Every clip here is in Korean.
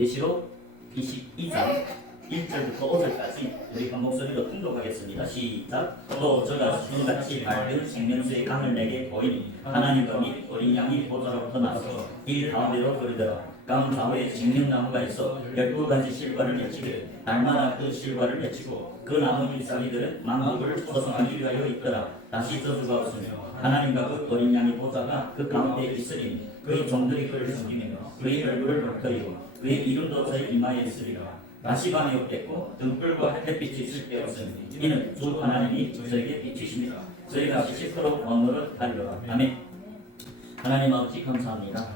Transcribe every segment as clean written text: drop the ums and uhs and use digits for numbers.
계시록 22장 1절부터 5절까지 우리 한 목소리로 통독하겠습니다. 시작. 또 저가 수같이 밝은 생명수의 강을 내게 보이니 하나님과 및 어린 양이 보좌로부터 나서 길 가운데로 흐르더라. 강 좌우에 생명나무가 있어 12가지 실과를 맺히되 날마다 그 실과를 맺히고 그 나무 잎사귀들은 만국을 초성하기 위하여 있더라. 다시 저주가 없으며 하나님과 그 어린 양의 보좌가 그 가운데 있으니 그의 종들이 그를 섬기며 그의 얼굴을 벗겨리고 그의 이름도 저의 이마에 있으리라. 다시 밤이 없겠고 등불과 햇빛이 있을 때 없으니 이는 주 하나님이 저에게 비치십니다. 저희가 시시토록 원으로 달려라. 아멘. 하나님 아버지 감사합니다.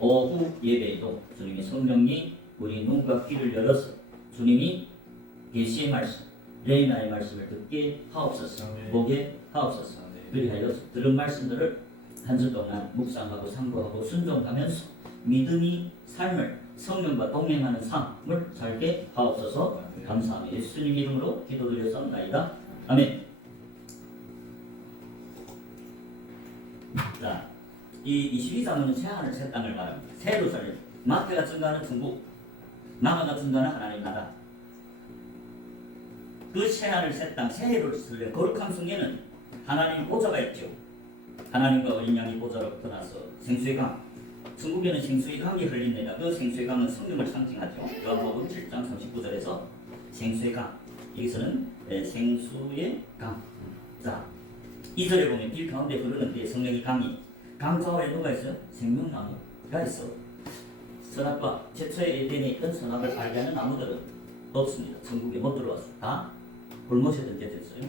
오후 예배에도 주님이 성령이 우리 눈과 귀를 열어서 주님이 계시의 말씀, 레이나의 말씀을 듣게 하옵소서, 보게 하옵소서. 그리하여 들은 말씀들을 한 주 동안 묵상하고 상고하고 순종하면서 믿음이 삶을 성령과 동행하는 삶을 살게 하옵소서. 감사합니다. 예수님 이름으로 기도드렸사옵나이다. 아멘. 자, 이 22장은 새하늘 새 땅을 말합니다. 새 예루살렘, 마태가 증거하는 천국, 마가가 증거하는 하나님 나라. 그 새하늘 새 땅, 새 예루살렘 거룩한 성에는 하나님 보좌가 있죠. 하나님과 어린 양이 보좌로부터 나서 생수의 강, 천국에는 생수의 강이 흘립니다. 그 생수의 강은 성령을 상징하죠. 요한복음 7장 39절에서 생수의 강, 여기서는 생수의 강. 자, 2절에 보면 길 가운데 흐르는데 성령의 강이, 강 좌우에 누가 있어요? 생명나무가 있어. 선악과 최초의 에덴에 있던 선악을 알게 하는 나무들은 없습니다. 천국에 못 들어왔어요. 다 불못에 던져졌어요.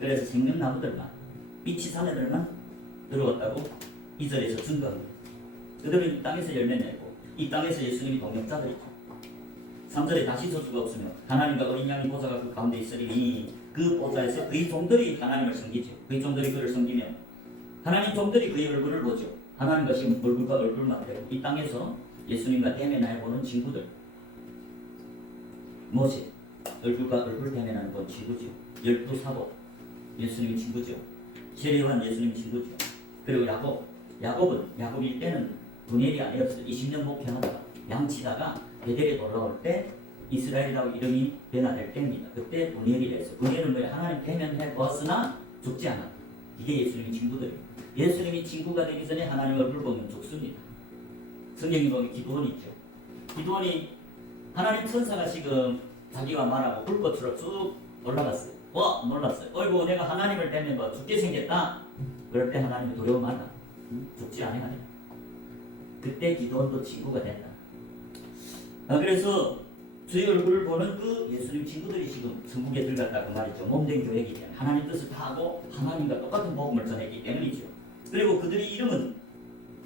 그래서 생명나무들만, 빛이 자네들만 들어왔다고 2절에서 증거합니다. 그들은 이 땅에서 열매 내고 이 땅에서 예수님이 동역자들이죠. 3절에 다시 저주가 없으며 하나님과 어린 양이 보좌가 그 가운데 있으리니 그 보좌에서 그의 종들이 하나님을 섬기죠. 그의 종들이 그를 섬기며 하나님 종들이 그의 얼굴을 보죠. 하나님과 지금 얼굴과 얼굴 맞대고 이 땅에서 예수님과 대면하여 보는 친구들, 모세 얼굴과 얼굴 대면하는 건 친구죠. 12 사도 예수님이 친구죠. 세례요한 예수님이 친구죠. 그리고 야곱이 때는 분열이 아니었어요. 20년 목회하다가 양치다가 베델에 돌아올 때 이스라엘이라고 이름이 변화될 때입니다. 그때 분열이 됐어요. 분열은 뭐예요? 하나님 대면해 보았으나 죽지 않았다. 이게 예수님의 친구들이에요. 예수님이 친구가 되기 전에 하나님 얼굴 보면 죽습니다. 성경에 보면 기도원이 있죠. 기도원이 하나님 천사가 지금 자기와 말하고 불꽃으로 쭉 올라갔어요. 와, 놀랐어요. 어이구, 내가 하나님을 뵈면 뭐 죽게 생겼다. 그럴 때 하나님이 두려워한다. 죽지 않아야. 그때 기도원도 친구가 된다. 그래서 주의 얼굴을 보는 그 예수님 친구들이 지금 천국에 들어갔다고 말이죠. 몸된 교회이기 때문에 하나님 뜻을 다 하고 하나님과 똑같은 복음을 전했기 때문이죠. 그리고 그들의 이름은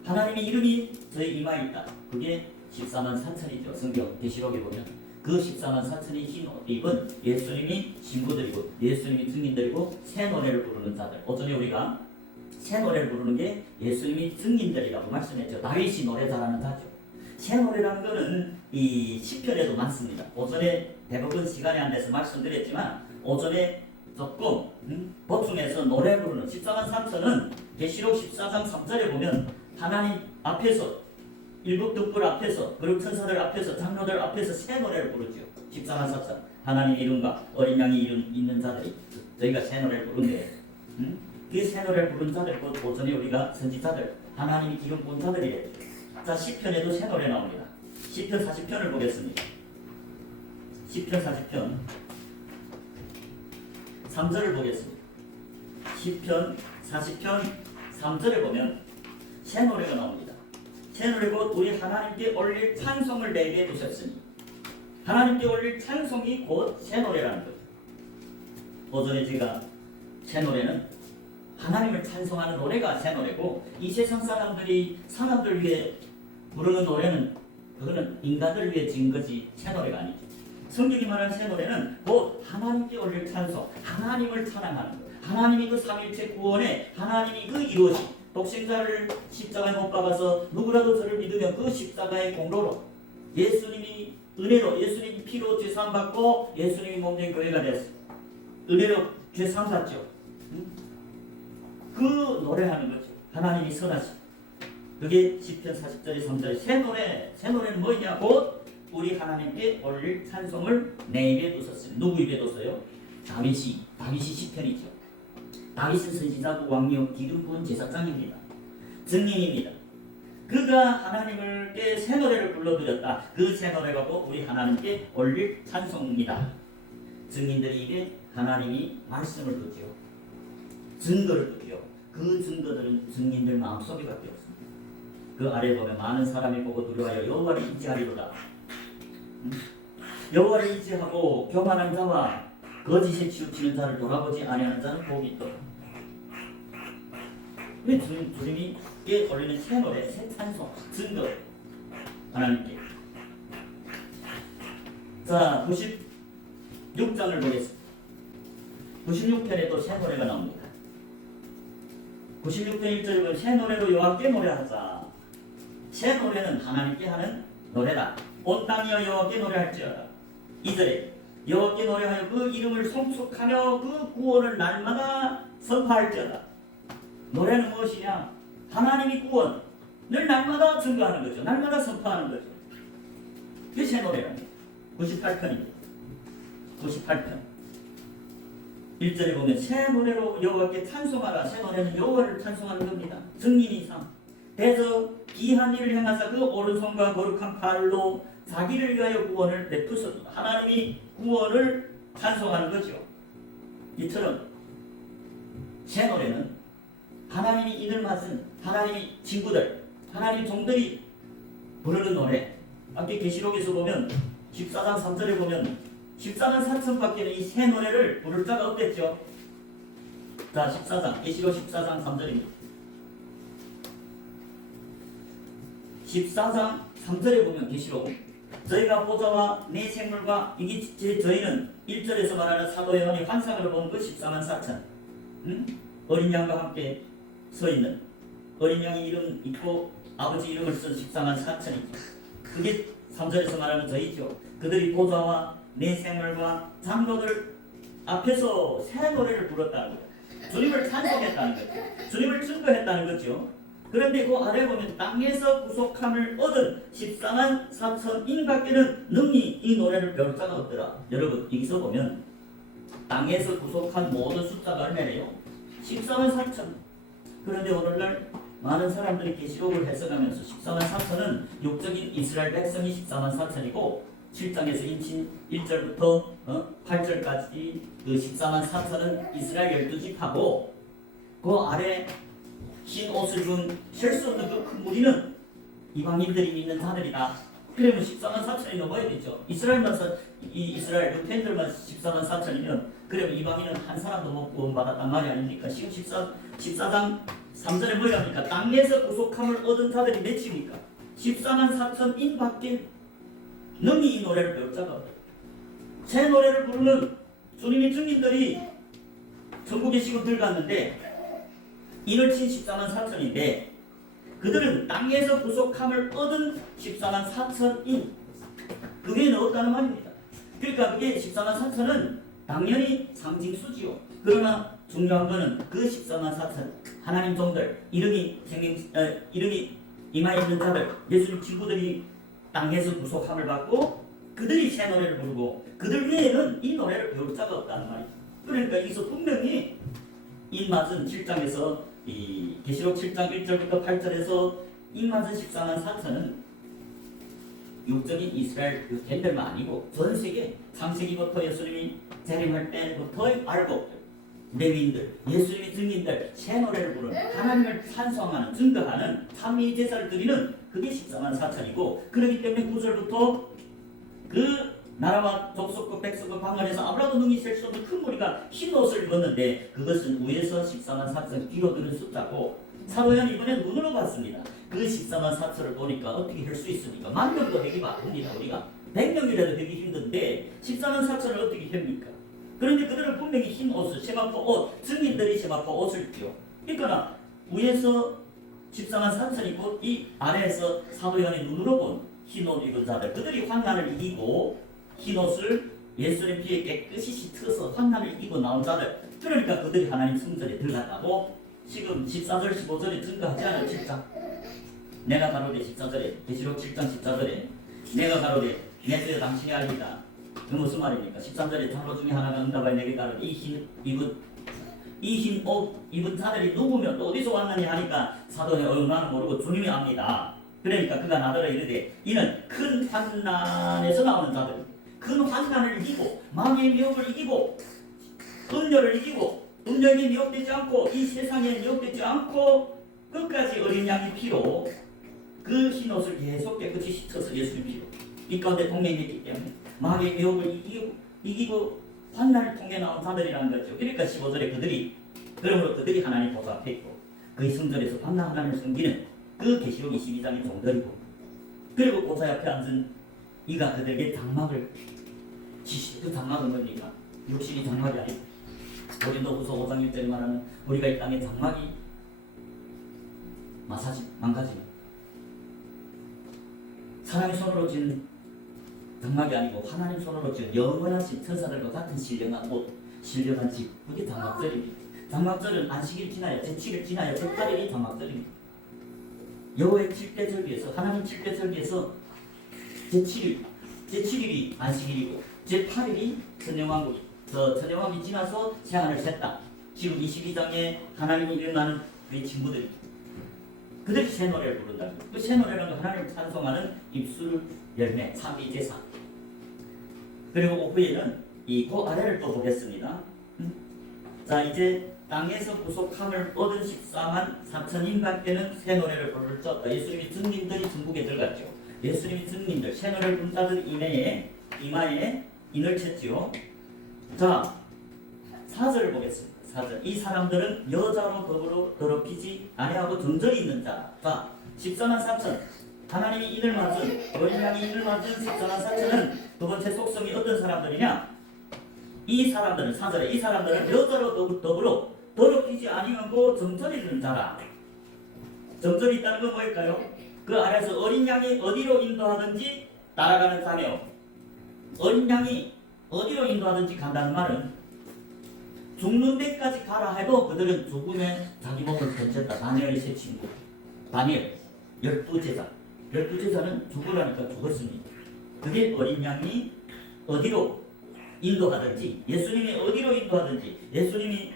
하나님의 이름이 저의 이마에 있다. 그게 14만 4천이죠. 성경 계시록에 보면 그 14만 4천의 흰 옷 입은 예수님이 신부들이고 예수님이 증인들이고 새 노래를 부르는 자들. 오전에 우리가 새 노래를 부르는 게 예수님이 증인들이라고 말씀했죠. 다윗이 노래 잘하는 자죠. 새 노래라는 거는 이 시편에도 많습니다. 오전에 대부분 시간이 안 돼서 말씀드렸지만 오전에 조금 보충해서 노래 부르는 14만 3천은 계시록 14장 3절에 보면 하나님 앞에서 일곱 등불 앞에서 그리고 천사들 앞에서 장로들 앞에서 새 노래를 부르죠. 14만 4천 하나님 이름과 어린 양의 이름 있는 자들이 저희가 새 노래를 부르는데 그 새 노래를 부른 자들 그 오전에 우리가 선지자들 하나님이 기름 본 자들이래. 자, 시편에도 새 노래 나옵니다. 시편 40편을 보겠습니다. 시편 40편 3절을 보겠습니다. 시편 40편 3절에 보면 새 노래가 나옵니다. 새 노래고 우리 하나님께 올릴 찬송을 내게 두셨으니 하나님께 올릴 찬송이 곧 새 노래라는 거죠. 오전에 제가 새 노래는 하나님을 찬송하는 노래가 새 노래고 이 세상 사람들 위해 부르는 노래는 그거는 인간들 위해 지은 거지 새 노래가 아니죠. 성경이 말하는 새 노래는 곧 하나님께 올릴 찬송, 하나님을 찬양하는 것, 하나님이 그 삼일체 구원에 하나님이 그 이루어진 독생자를 십자가에 못 박아서 누구라도 저를 믿으면 그 십자가의 공로로 예수님이 은혜로 예수님이 피로 죄사함 받고 예수님이 몸된 교회가 됐어요. 은혜로 죄사함 받죠. 그 노래하는 거죠. 하나님이 선하시 그게 시편 40절의 3절에 새 노래는 뭐냐? 곧 우리 하나님께 올릴 찬송을 내 입에 두셨으니. 누구 입에 뒀어요? 다윗이 시편이죠. 다윗은 선지자고 왕이요 기름 부은 제사장입니다. 증인입니다. 그가 하나님께 새 노래를 불러드렸다. 그 새 노래가 곧 우리 하나님께 올릴 찬송입니다. 증인들이 입에 하나님이 말씀을 두죠. 증거를 두죠. 그 증거들은 증인들 마음속에밖에 없습니다. 그 아래 보면 많은 사람이 보고 두려워하여 여호와를 의지하리로다. 여호와를 의지하고 교만한 자와 거짓에 치우치는 자를 돌아보지 아니하는 자는 복이 있도다. 주님이 께 올리는 새 노래, 새 찬송, 증거 하나님께. 자, 96장을 보겠습니다. 96편에도 새 노래가 나옵니다. 96편 1절에 보면 새 노래로 여호와께 노래하자. 새 노래는 하나님께 하는 노래다. 온 땅이여 여호와께 노래할지어다. 2절에 여호와께 노래하여 그 이름을 송축하며 그 구원을 날마다 선포할지어다. 노래는 무엇이냐? 하나님이 구원을 날마다 증거하는 거죠. 날마다 선포하는 거죠. 그게 새 노래랍니다. 98편입니다. 98편 1절에 보면 새 노래로 여호와께 찬송하라. 새 노래는 여호와를 찬송하는 겁니다. 증인이상 대저 기한 일을 행하사 그 오른손과 거룩한 팔로 자기를 위하여 구원을 베푸셨다. 하나님이 구원을 찬송하는 거죠. 이처럼 새 노래는 하나님이 인을 맞은 하나님의 친구들, 하나님의 종들이 부르는 노래. 아까 계시록에서 보면 14장 3절에 보면 14만 4천밖에는 이 새 노래를 부를 자가 없겠죠. 자, 14장 계시록 14장 3절입니다. 14장 3절에 보면 계시록 저희가 보좌와 내 생물과 이게 저희는 1절에서 말하는 사도 요한이 환상을 본 그 14만 4천 어린 양과 함께 서 있는 어린 양의 이름 있고 아버지 이름을 쓴 14만 4천이죠. 그게 3절에서 말하는 저희죠. 그들이 보좌와 내 생물과 장로들 앞에서 새 노래를 불렀다는 거예요. 주님을 찬송했다는 거죠. 주님을 증거했다는 거죠. 그런데 그 아래 보면 땅에서 구속함을 얻은 14만 4천인밖에는 능히 이 노래를 배울 자가 없더라. 여러분 여기서 보면 땅에서 구속한 모든 숫자가 얼마래요? 14만 4천. 그런데 오늘날 많은 사람들이 계시록을 해석하면서 14만 4천은 육적인 이스라엘 백성이 14만 4천이고 7장에서 인친 1절부터 8절까지 그 14만 4천은 이스라엘 12지파고 그 아래 흰 옷을 입은 셀 수 없는 그 큰 무리는 이방인들이 믿는 자들이다. 그러면 14만 4천이 넘어야 되죠. 이스라엘 루텐들만 14만 4천이면 그러면 이방인은 한 사람도 못 구원받았단 말이 아닙니까? 지금 14장 3절에 뭐랍니까? 땅에서 구속함을 얻은 자들이 몇입니까? 14만 4천인 밖에 능히 이 노래를 배울 자가 없다. 새 노래를 부르는 주님의 증인들이 전국에 지금 들어갔는데 이를 친 14만 4천인데 그들은 땅에서 구속함을 얻은 14만 4천인 그 외에는 없다는 말입니다. 그러니까 그게 14만 4천은 당연히 상징수지요. 그러나 중요한 것은 그 14만 4천 하나님 종들 이름이 임하에 있는 자들 예수님 친구들이 땅에서 구속함을 받고 그들이 새 노래를 부르고 그들 외에는 이 노래를 배울 자가 없다는 말이죠. 그러니까 여기서 분명히 입맞은 7장에서 이 계시록 7장 1절부터 8절에서 입맞은 14만 4천은 육적인 이스라엘 그 겐들만 아니고 전 세계 창세기부터 예수님이 재림할 때부터 알고 레위인들, 예수님의 증인들 새 노래를 부르는 하나님을 찬송하는 증거하는 찬미 제사를 드리는 그게 14만 4천이고 그렇기 때문에 9절부터 그 나라와 족속과 백성과 방언에서 아무라도 능히 셀 수 없는 큰 무리가 흰 옷을 입었는데 그것은 위에서 14만 4천 뒤로 드는 숫자고 사도 요한이 이번에 눈으로 봤습니다. 그 14만 4천을 보니까 어떻게 할 수 있습니까? 10,000명도 하기 바쁩니다. 우리가 100명이라도 하기 힘든데 14만 4천을 어떻게 합니까? 그런데 그들은 분명히 흰 옷을 세마포 옷 증인들이 세마포 옷을 입죠. 그러니까 위에서 14만 4천이고 이 아래에서 사도 요한이 눈으로 본 흰 옷 입은 자들 그들이 환난을 이기고 흰 옷을 예수님 피에 깨끗이 씻어서 환난을 이기고 나온 자들 그러니까 그들이 하나님 성전에 들어갔다고 지금 14절 15절에 증거하지 않은 7장 내가 가로되 14절에 계시록 7장 14절에 내가 가로되 내주여 당신이 알리다. 그 무슨 말입니까? 13절에 장로 중에 하나가 응답하여 내게 가로되 이 흰 옷 입은 자들이 누구며 또 어디서 왔느냐 하니까 사도의 나는 모르고 주님이 압니다. 그러니까 그가 나더러 이르되 이는 큰 환난에서 나오는 자들, 큰 환난을 이기고 마귀의 미혹을 이기고 음료를 이기고 음료에 미혹되지 않고 이 세상에 미혹되지 않고 끝까지 어린 양의 피로 그 흰옷을 계속 깨끗이 씻어서 예수님 피로 이 가운데 동행했기 때문에 마귀의 미혹을 이기고 환난을 통해 나온 자들이라는 거죠. 그러니까 15절에 그러므로 그들이 하나님 보좌 앞에 있고 그의 성전에서 밤낮 하나님을 섬기는 그 계시록 22장의 종들이고 그리고 보좌 앞에 앉은 이가 그들에게 장막을 지시. 그 장막은 뭡니까? 육신이 장막이 아니고 고린도후서 5장 1절에 말하는 우리가 이 땅에 장막이 망가지는 사람의 손으로 지은 장막이 아니고 하나님 손으로 지은 영원하신 천사들과 같은 신령한 옷, 신령한 집, 그게 장막절입니다. 장막절은 안식일 지나야 제7일 지나야 제8일이 장막절입니다. 여호와의 7대 절기에서 하나님 7대 절기에서 제7일이 안식일이고 제8일이 천년왕국이 천년왕국이 지나서 세안을 셌다. 지금 22장에 하나님이 일어나는 그의 친구들이 그들이 새 노래를 부른다. 그 새 노래는 하나님을 찬송하는 입술 열매, 참비 제사. 그리고 오후에는 그 아래를 또 보겠습니다. 자, 이제 땅에서 구속함을 얻은 14만 4천인밖에는 새 노래를 부를 자 없다. 예수님이 증인들이 천국에 들어갔죠. 예수님이 증인들, 새 노래를 부른 자들 이마에 인을 쳤지요. 자, 4절을 보겠습니다. 4절. 이 사람들은 여자로 더불어 더럽히지 아니하고 정절이 있는 자. 자, 14만 4천. 하나님이 인을 맞은, 어린 양이 인을 맞은 14만 4천은 두 번째 속성이 어떤 사람들이냐? 이 사람들은 4절에 이 사람들은 여자로 더불어 더럽히지 아니하고 정절이 있는 자라. 정절이 있다는 건 뭘까요? 그 안에서 어린 양이 어디로 인도하든지 따라가는 자며 어린 양이 어디로 인도하든지 간다는 말은 죽는 데까지 가라 해도 그들은 죽음에 자기 몸을 던졌다. 다니엘의 세 친구 다니엘 12제자 12제자는 죽으라니까 죽었습니다. 그게 어린 양이 어디로 인도하든지 예수님이 어디로 인도하든지 예수님이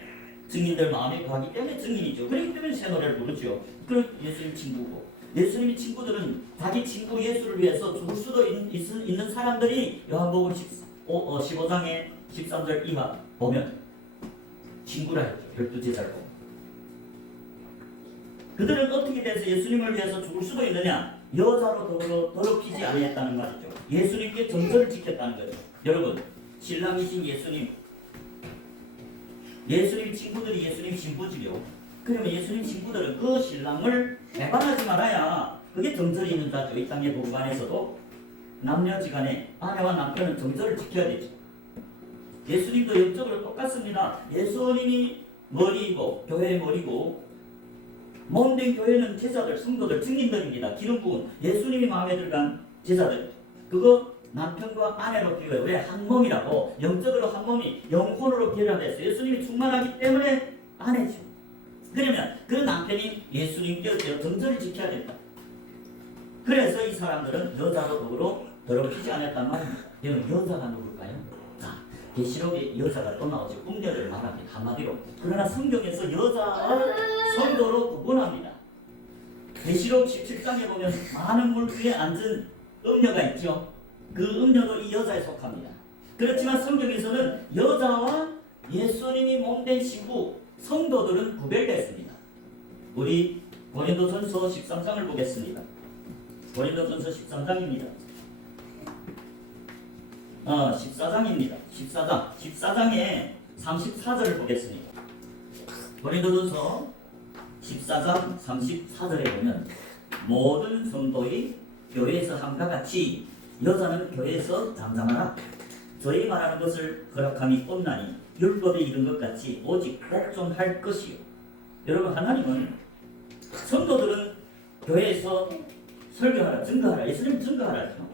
증인들 마음에 가기 때문에 증인이죠. 그렇기 때문에 새 노래를 부르죠. 그 예수님 친구고 예수님의 친구들은 자기 친구 예수를 위해서 죽을 수도 있는 사람들이 요한복음 15장의 13절 이하 보면 친구라 했죠. 12제자고 그들은 어떻게 돼서 예수님을 위해서 죽을 수도 있느냐? 여자로 더불어 더럽히지 아니했다는 말이죠. 예수님께 정절을 지켰다는 거죠. 여러분, 신랑이신 예수님 친구들이 예수님 신부지요. 그러면 예수님 친구들은 그 신랑을 배반하지 말아야 그게 정절이 있는 자죠. 이 땅의 복음 안에서도 남녀지간에 아내와 남편은 정절을 지켜야 되죠. 예수님도 영적으로 똑같습니다. 예수님이 머리이고 교회의 머리고 몸된 교회는 제자들, 성도들, 증인들입니다. 기름 부은 예수님이 마음에 들어간 제자들. 그거 남편과 아내로 비교해. 왜? 한 몸이라고. 영적으로 한 몸이 영혼으로 결합해서 예수님이 충만하기 때문에 아내죠. 그러면 그 남편이 예수님께 정절을 지켜야 된다. 그래서 이 사람들은 여자로 더불어 더럽히지 않았단 말입니다. 여러분, 여자가 누굴까요? 자, 계시록에 여자가 또 나오죠. 음녀를 말합니다. 한마디로. 그러나 성경에서 여자와 성도로 구분합니다. 계시록 17장에 보면 많은 물 위에 앉은 음녀가 있죠. 그 음녀도 이 여자에 속합니다. 그렇지만 성경에서는 여자와 예수님이 몸된 신부 성도들은 구별됐습니다. 우리 고린도전서 13장을 보겠습니다. 고린도전서 13장입니다. 14장입니다. 14장에 34절을 보겠습니다. 고린도전서 14장 34절에 보면 모든 성도의 교회에서 함과 같이 여자는 교회에서 잠잠하라. 저희 말하는 것을 허락함이 없나니 율법에 이른 것 같이 오직 복종할 것이요. 여러분, 하나님은 성도들은 교회에서 설교하라, 증거하라, 예수님 증거하라죠.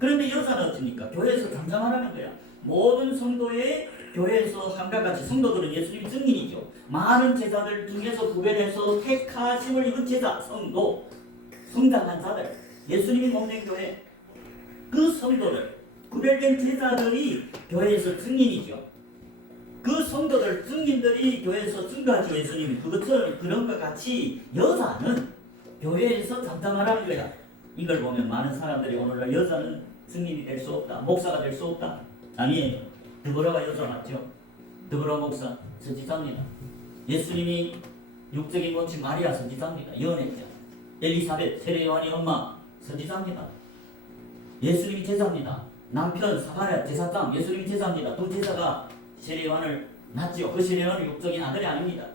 그런데 여자는 어떻습니까? 교회에서 잠잠하라는 거야. 모든 성도의 교회에서 함과 같이 성도들은 예수님 증인이죠. 많은 제자들 중에서 구별해서 택하심을 입은 제자, 성도, 성장한 자들, 예수님이 몸된 교회, 그 성도들, 구별된 제자들이 교회에서 증인이죠. 그 성도들, 증인들이 교회에서 증거하죠. 예수님 그것처럼 그런 것 같이 여자는 교회에서 잠잠하라는 거야. 이걸 보면 많은 사람들이 오늘날 여자는 증인이 될 수 없다, 목사가 될 수 없다. 아니에요. 드보라가 여자 맞죠? 드보라 목사 선지자입니다. 예수님이 육적인 모친 마리아 선지자입니다. 예언했죠. 엘리사벳 세례 요한의 엄마 선지자입니다. 예수님이 제자입니다. 남편 사마리아 제사장 예수님이 제자입니다. 두 제자가 세례 요한을 낳지요. 그 세례 요한은 육적인 아들이 아닙니다.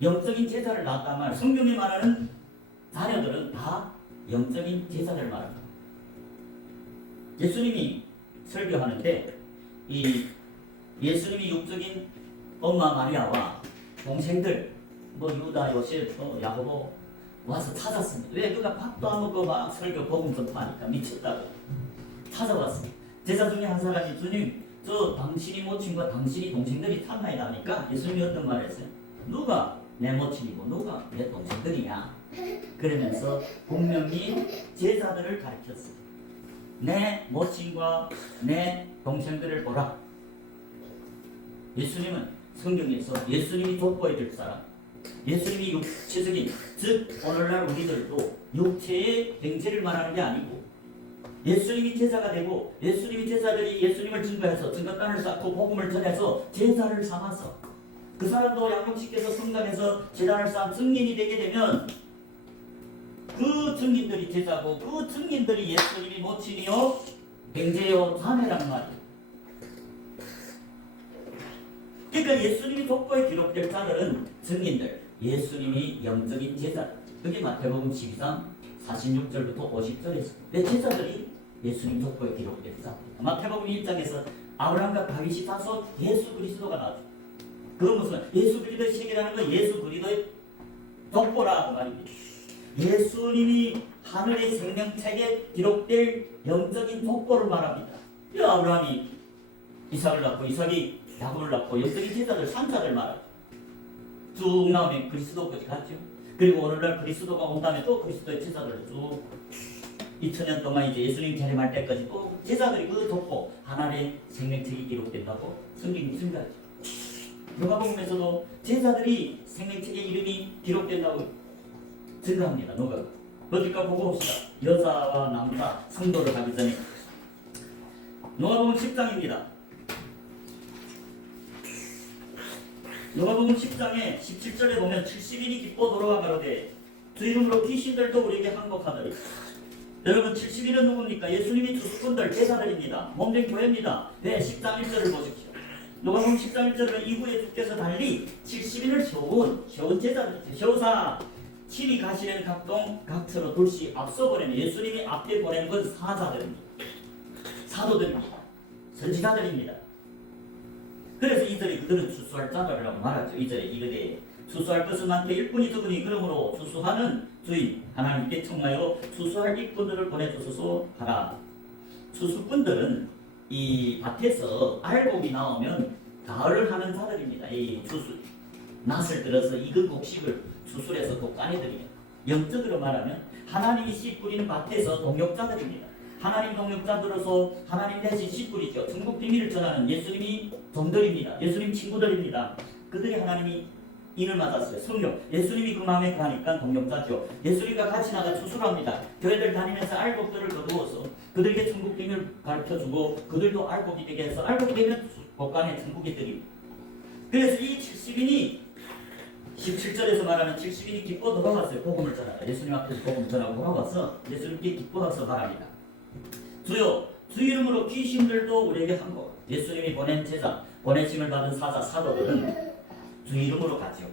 영적인 제자를 낳았단 말. 성경에 말하는 자녀들은 다 영적인 제자를 말합니다. 예수님이 설교하는데 이 예수님이 육적인 엄마 마리아와 동생들 뭐 유다, 요셉, 야고보 와서 찾았습니다. 왜? 그가 밥도 안 먹고 막 설교 복음 전파하니까 미쳤다고 찾아왔습니다. 제자 중에 한 사람이 주님 저 당신이 모친과 당신이 동생들이 탐나이다 하니까 예수님이 어떤 말을 했어요? 누가 내 모친이고 누가 내 동생들이냐? 그러면서 분명히 제자들을 가르쳤어요. 내 모친과 내 동생들을 보라. 예수님은 성경에서 예수님이 돋보여줄 사람, 예수님이 육체적인, 즉 오늘날 우리들도 육체의 병체를 말하는 게 아니고 예수님이 제자가 되고 예수님이 제자들이 예수님을 증거해서 증거단을 쌓고 복음을 전해서 제자를 삼아서 그 사람도 양육시켜서 성장해서 제자를 쌓은 증인이 되게 되면 그 증인들이 제자고 그 증인들이 예수님이 모친이요 병제요 자매란 말이에요. 그러니까 예수님이 돋보에 기록될 자들은 증인들, 예수님이 영적인 제자. 그게 마태복음 12장 46절부터 50절에서 내 제자들이 예수님 돋보에 기록될 자입니다. 마태복음 1장에서 아브라함과 다윗이 다소 예수 그리스도가 나왔죠. 그건 무슨 예수 그리스도의 책이라는 건 예수 그리스도의 돋보라고 말입니다. 예수님이 하늘의 생명책에 기록될 영적인 돋보를 말합니다. 이 아브라함이 이삭을 낳고 이삭이 야곱을 낳고 영적인 제자들 산자들 말합니다. 쭉 나오면 그리스도까지 갔죠. 그리고 오늘날 그리스도가 온 다음에 또 그리스도의 제자들을 쭉 2000년 동안 이제 예수님 재림할 때까지 또 제자들이 그 돋보 하나님의 생명책이 기록된다고 성경이 증가하죠. 누가복음에서도 제자들이 생명책에 이름이 기록된다고 증가합니다. 누가 어딜까 보고 봅시다. 여자와 남자 성도를 가기 전에 누가복음 10장입니다. 누가복음 10장에 17절에 보면 70인이 기뻐 돌아와 가로되 주 이름으로 귀신들도 우리에게 항복하더니. 여러분 70인은 누굽니까? 예수님이 주수꾼들 제자들입니다. 몸된 교회입니다. 네, 10장 1절을 보십시오. 누가복음 10장 1절은 이후에 주께서 달리 70인을 세운 제자들이죠. 세우사 7이 가시는 각동 각처로 둘씩 앞서 보내는 예수님이 앞에 보내는 건 사자들입니다. 사도들입니다. 선지자들입니다. 그래서 이들이 그들은 추수할 자들이라고 말하죠. 이절에 이르되 추수할 것은 많되 일꾼이 적으니 그러므로 추수하는 주인 하나님께 청하여 추수할 일꾼들을 보내주소서 하라. 추수꾼들은 이 밭에서 알곡이 나오면 가을을 하는 자들입니다. 이 추수 낫을 들어서 익은 곡식을 추수해서 또 까내드립니다. 영적으로 말하면 하나님이 씨 뿌리는 밭에서 동역자들입니다. 하나님 동역자들로서 하나님 대신 씨 뿌리죠. 천국 비밀을 전하는 예수님이 종들입니다. 예수님 친구들입니다. 그들이 하나님이 인을 맞았어요. 성령. 예수님이 그 마음에 가니까 동역자죠. 예수님과 같이 나가 추수를 합니다. 교회들 다니면서 알곡들을 거두어서 그들에게 천국 비밀을 가르쳐주고 그들도 알곡이 되게 해서 알곡이 되면 복간에 천국이 드립니다. 그래서 이 70인이 17절에서 말하는 70인이 기뻐 돌아갔어요. 복음을 전하다. 예수님 앞에서 복음을 전하고 돌아가서 예수님께 기뻐서 말합니다. 주여 주 이름으로 귀신들도 우리에게 항복. 예수님이 보낸 제자, 보내심을 받은 사자, 사도들은 주 이름으로 가죠.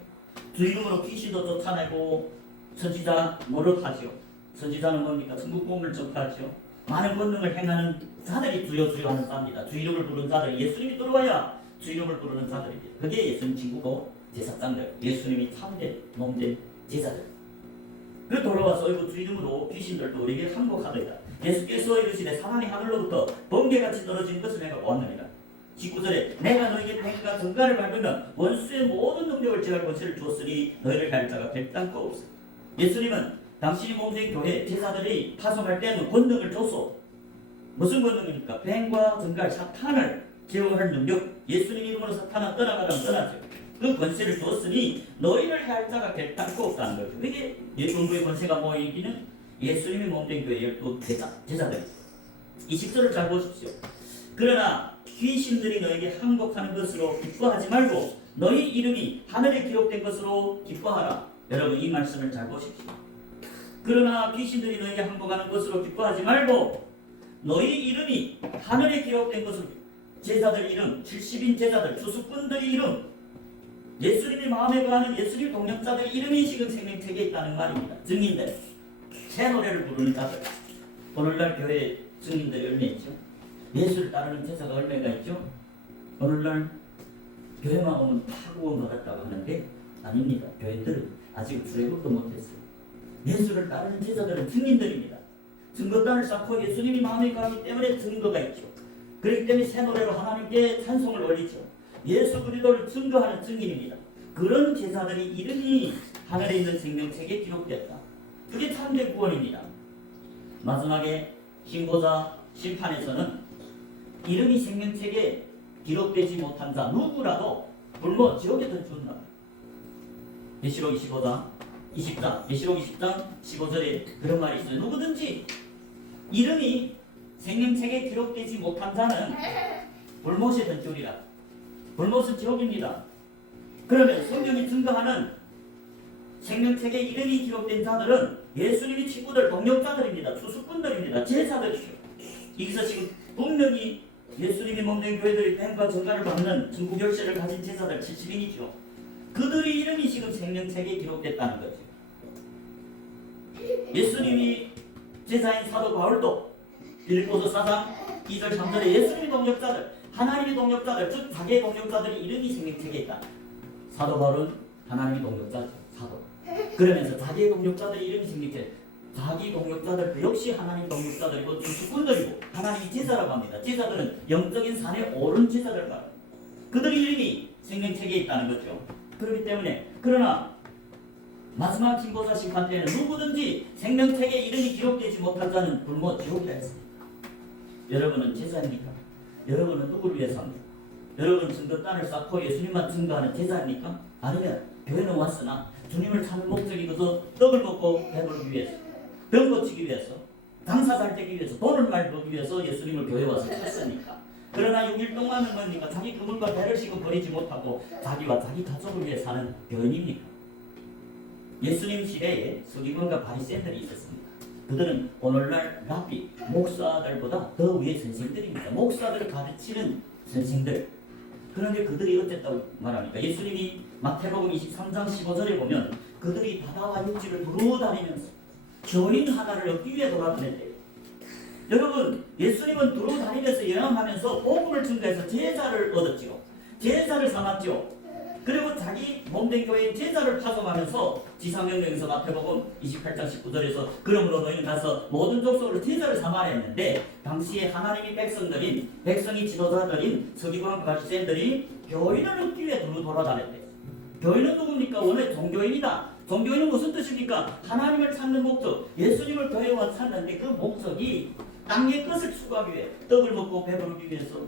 주 이름으로 귀신도 쫓아내고 선지자 노릇하죠. 선지자는 뭡니까? 천국 복음을 전파하죠. 많은 권능을 행하는 자들이 주여 주여 하는 자입니다. 주 이름을 부르는 자들, 예수님이 들어와야 주 이름을 부르는 자들입니다. 그게 예수님 친구고 제사장들, 예수님이 참된 몸된 제자들. 그 돌아와서 주 이름으로 귀신들도 우리에게 항복하더이다. 예수께서 이르시되 사람이 하늘로부터 번개같이 떨어진 것을 내가 보았느니라. 19절에 내가 너에게 뱀과 정갈을 밟으면 원수의 모든 능력을 제할 권세를 주었으니 너희를 갈 자가 백단코 없으니. 예수님은 당신이 몸된 교회 제사들이 파송할 때는 권능을 줬어. 무슨 권능입니까? 뱀과 전갈 사탄을 제어할 능력. 예수님 이름으로 사탄은 떠나가라면 떠나죠. 그 권세를 줬으니 너희를 해할 자가 결단코 없다는 거죠. 이게 예수님의 권세가 모이기는 예수님이 몸된 교회 12 제사들. 이 10절을 잘 보십시오. 그러나 귀신들이 너에게 항복하는 것으로 기뻐하지 말고 너희 이름이 하늘에 기록된 것으로 기뻐하라. 여러분 이 말씀을 잘 보십시오. 그러나 귀신들이 너에게 항복하는 것으로 기뻐하지 말고 너희 이름이 하늘에 기록된 것으로, 제자들 이름, 70인 제자들, 주수꾼들의 이름, 예수님이 마음에 거하는 예수님 동역자들 이름이 지금 생명책에 있다는 말입니다. 증인들, 새 노래를 부르는 자들. 오늘날 교회 증인들이 얼마 있죠? 예수를 따르는 제자가 얼마가 있죠? 오늘날 교회만 오면 다 구원받았다고 하는데 아닙니다. 교인들은 아직 출애굽도 못했어요. 예수를 따르는 제자들은 증인들입니다. 증거단을 쌓고 예수님이 마음에 거하기 때문에 증거가 있죠. 그렇기 때문에 새 노래로 하나님께 찬송을 올리죠. 예수 그리스도를 증거하는 증인입니다. 그런 제자들이 이름이 하늘에 있는 생명책에 기록됐다. 그게 참된 구원입니다. 마지막에 신고자 심판에서는 이름이 생명책에 기록되지 못한 자 누구라도 굶어 지옥에 던져준다. 계시록 25장 20장 계시록 20장 15절에 그런 말이 있어요. 누구든지 이름이 생명책에 기록되지 못한 자는 불못에 던지리라. 불못은 지옥입니다. 그러면 성경이 증거하는 생명책에 이름이 기록된 자들은 예수님의 친구들, 동역자들입니다. 주수꾼들입니다. 제자들이죠. 여기서 지금 분명히 예수님이 몸된 교회들이 뱀과 전갈을 받는 중국 열쇠를 가진 제자들 70인이죠. 그들의 이름이 지금 생명책에 기록됐다는 거죠. 예수님이 제자인 사도 바울도 빌립보서 4장 2절 3절에 예수님의 동역자들, 하나님의 동역자들, 즉 자기의 동역자들의 이름이 생명책에 있다. 사도 바울은 하나님의 동역자죠. 사도. 그러면서 자기의 동역자들의 이름이 생명책, 자기 동역자들 그 역시 하나님 동역자들이고 주수꾼들이고 하나님의 제자라고 합니다. 제자들은 영적인 산에 오른 제자들 말합니다. 그들의 이름이 생명책에 있다는 거죠. 그렇기 때문에 그러나 마지막 진보자 심판 때는 누구든지 생명책에 이름이 기록되지 못한 자는 굶어 지옥이라 했습니다. 여러분은 제자입니까? 여러분은 누구를 위해서입니까? 여러분 증거단을 쌓고 예수님만 증거하는 제자입니까? 아니면 교회는 왔으나 주님을 찾는 목적이 그저 떡을 먹고 배부르기 위해서, 병 고치기 위해서, 장사 잘 되기 위해서, 돈을 많이 벌기 위해서 예수님을 교회 와서 찾습니까? 그러나 6일 동안은 뭡니까? 자기 그물과 배를 싣고 버리지 못하고 자기와 자기 가족을 위해 사는 교인입니까? 예수님 시대에 서기관과 바리새인들이 있었습니다. 그들은 오늘날 랍비, 목사들보다 더 위의 선생들입니다. 목사들을 가르치는 선생들. 그런데 그들이 어땠다고 말합니까? 예수님이 마태복음 23장 15절에 보면 그들이 바다와 육지를 두루 다니면서 교인 하나를 얻기 위해 돌아다녔대요. 여러분, 예수님은 두루 다니면서 여행하면서 복음을 증거해서 제자를 얻었죠. 제자를 삼았죠. 그리고 자기 몸된 교회의 제자를 파송하면서 지상명령에서 마태복음 28장 19절에서 그러므로 너희는 가서 모든 족속으로 제자를 삼아야 했는데 당시에 하나님의 백성들인 백성의 지도자들인 서기관 바리새인들이 교인을 얻기 위해 두루 돌아다녔대요. 교인은 누굽니까? 원래 종교인이다. 종교인은 무슨 뜻입니까? 하나님을 찾는 목적, 예수님을 교회에 와 찾는데 그 목적이 땅의 것을 추구하기 위해 떡을 먹고 배부르기 위해서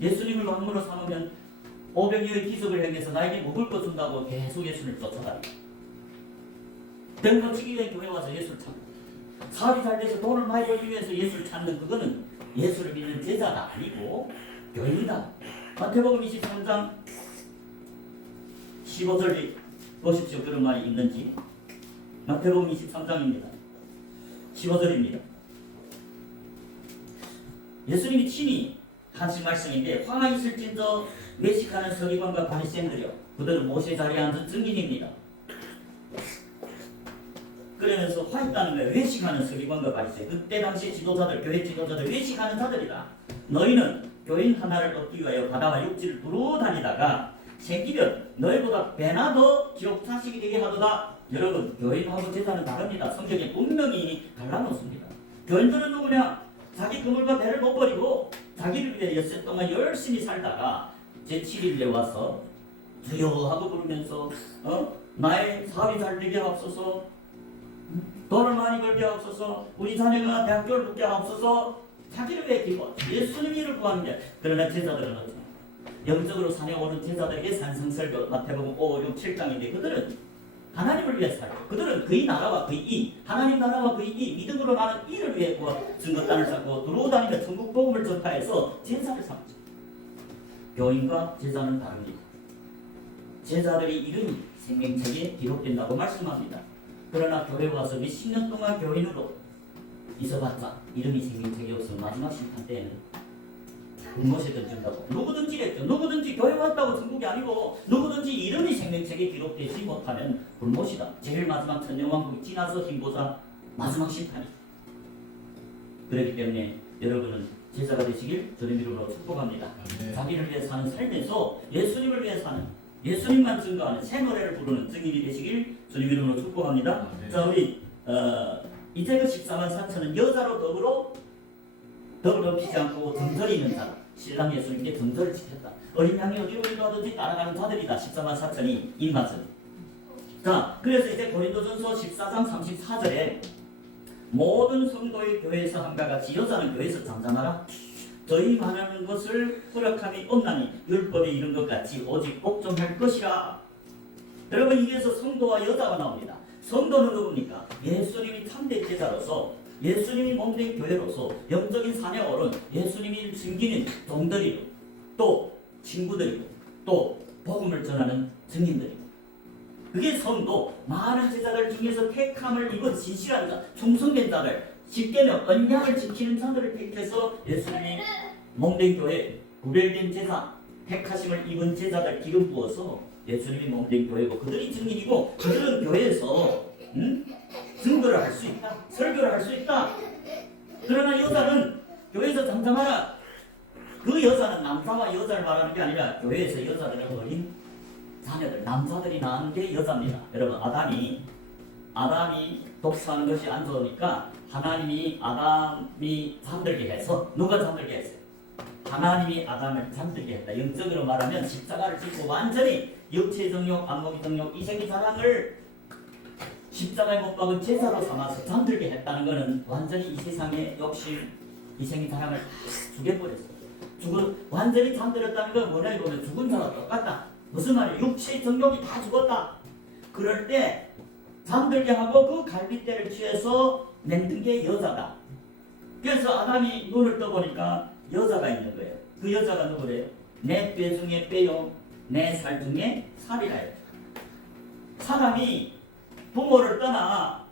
예수님을 왕으로 삼으면 500여의 기적을 행해서 나에게 먹을 것 준다고 계속 예수를 쫓아다니고 병 고치기 위해 교회 와서 예수를 찾고 사업이 잘 돼서 돈을 많이 벌기 위해서 예수를 찾는 그거는 예수를 믿는 제자가 아니고 교인이다. 마태복음 23장 15절 보십시오. 그런 말이 있는지. 마태복음 23장입니다. 15절입니다. 예수님이 친히 하신 말씀인데 화가 있을진저 외식하는 서기관과 바리새인들이요 그들은 모세 자리에 앉은 증인입니다. 그러면서 화 있다는 거예요. 외식하는 서기관과 바리새인. 그때 당시 지도자들, 교회 지도자들 외식하는 자들이다. 너희는 교인 하나를 얻기 위하여 바다와 육지를 두루 다니다가 생기면 너희보다 배나 더 기록자식이 되게 하도다. 여러분, 교인하고 제자는 다릅니다. 성경에 분명히 갈라놓습니다. 교인들은 누구냐? 자기 그물과 배를 못 버리고 자기를 위해 엿새 동안 열심히 살다가 제7일에 와서 주여 하고 부르면서 나의 사업이 잘 되게 하옵소서, 돈을 많이 벌게 하옵소서. 우리 자녀가 대학교를 붙게 하옵소서. 자기를 위해 기도. 예수님이 이를 구하는 게. 그러나 제자들은 어떻게? 영적으로 산에 오른 제자들에게 산성설교 마태복음 5, 6, 7장인데 그들은 하나님을 위해 살고 그들은 그의 나라와 그의 이 하나님 나라와 그의 이 믿음으로 가는 이를 위해 증거단을 쌓고 들어오다니며 천국 복음을 전파해서 제자를 삼죠. 교인과 제자는 다릅니다. 제자들의 이름이 생명책에 기록된다고 말씀합니다. 그러나 교회 와서 몇십 년 동안 교인으로 있어봤자 이름이 생명책에 없으면 마지막 심판 때에는 무엇이든 준다고. 누구든지 했죠. 누구든지 교회 왔다고 천국이 아니고 누구든지 이름이 생명책에 기록되지 못하면 불못이다. 제일 마지막 천년왕국이 지나서 힘보자 마지막 심판이. 그렇기 때문에 여러분은 제자가 되시길 주님 이름으로 축복합니다. 자기를 위해 사는 삶에서 예수님을 위해 사는 예수님만 증거하는 새 노래를 부르는 증인이 되시길 주님 이름으로 축복합니다. 자, 우리 이태그 14만 4천은 여자로 더불어 피지 않고 정절이 있는 사람, 신랑 예수님께 정절을 지켰다. 어린 양이 어디로 가든지 따라가는 자들이다. 14만 4천이 이 말씀. 자, 그래서 이제 고린도전서 14장 34절에 모든 성도의 교회에서 함과 같이 여자는 교회에서 잠잠하라. 저희 말하는 것을 허락함이 없나니 율법에 이른 것 같이 오직 복종할 것이라. 여러분, 여기에서 성도와 여자가 나옵니다. 성도는 누굽니까? 예수님이 참된 제자로서 예수님이 몸된 교회로서 영적인 산에 오른 예수님이 섬기는 종들이고 또 친구들이고 또 복음을 전하는 증인들이고 그게 성도. 많은 제자들 중에서 택함을 입은 진실한 자, 충성된 자들, 십계명, 언약을 지키는 자들을 택해서 예수님이 몸된 교회, 구별된 제자, 택하심을 입은 제자들 기름 부어서 예수님이 몸된 교회고 그들이 증인이고 그들은 교회에서 증거를 할 수 있다. 설교를 할 수 있다. 그러나 여자는 교회에서 잠잠하라. 그 여자는 남자와 여자를 말하는 게 아니라 교회에서 여자들은 어린 자녀들, 남자들이 낳은 게 여자입니다. 여러분, 아담이 독사하는 것이 안 좋으니까 하나님이 아담이 잠들게 해서 누가 잠들게 했어요? 하나님이 아담을 잠들게 했다. 영적으로 말하면 십자가를 짚고 완전히 육체의 정욕, 안목의 정욕, 이생의 자랑을 십자가에 못 박은 제사로 삼아서 잠들게 했다는 것은 완전히 이 세상의 욕심, 이생의 자랑을 죽여버렸어요. 완전히 잠들었다는 건 뭐냐 보면 죽은 자와 똑같다. 무슨 말이에요? 육체의 정욕이 다 죽었다. 그럴 때 잠들게 하고 그 갈빗대를 취해서 만든 게 여자다. 그래서 아담이 눈을 떠보니까 여자가 있는 거예요. 그 여자가 누구래요? 내 뼈 중에 뼈요, 내 살 중에 살이라 해요. 사람이 부모를 떠나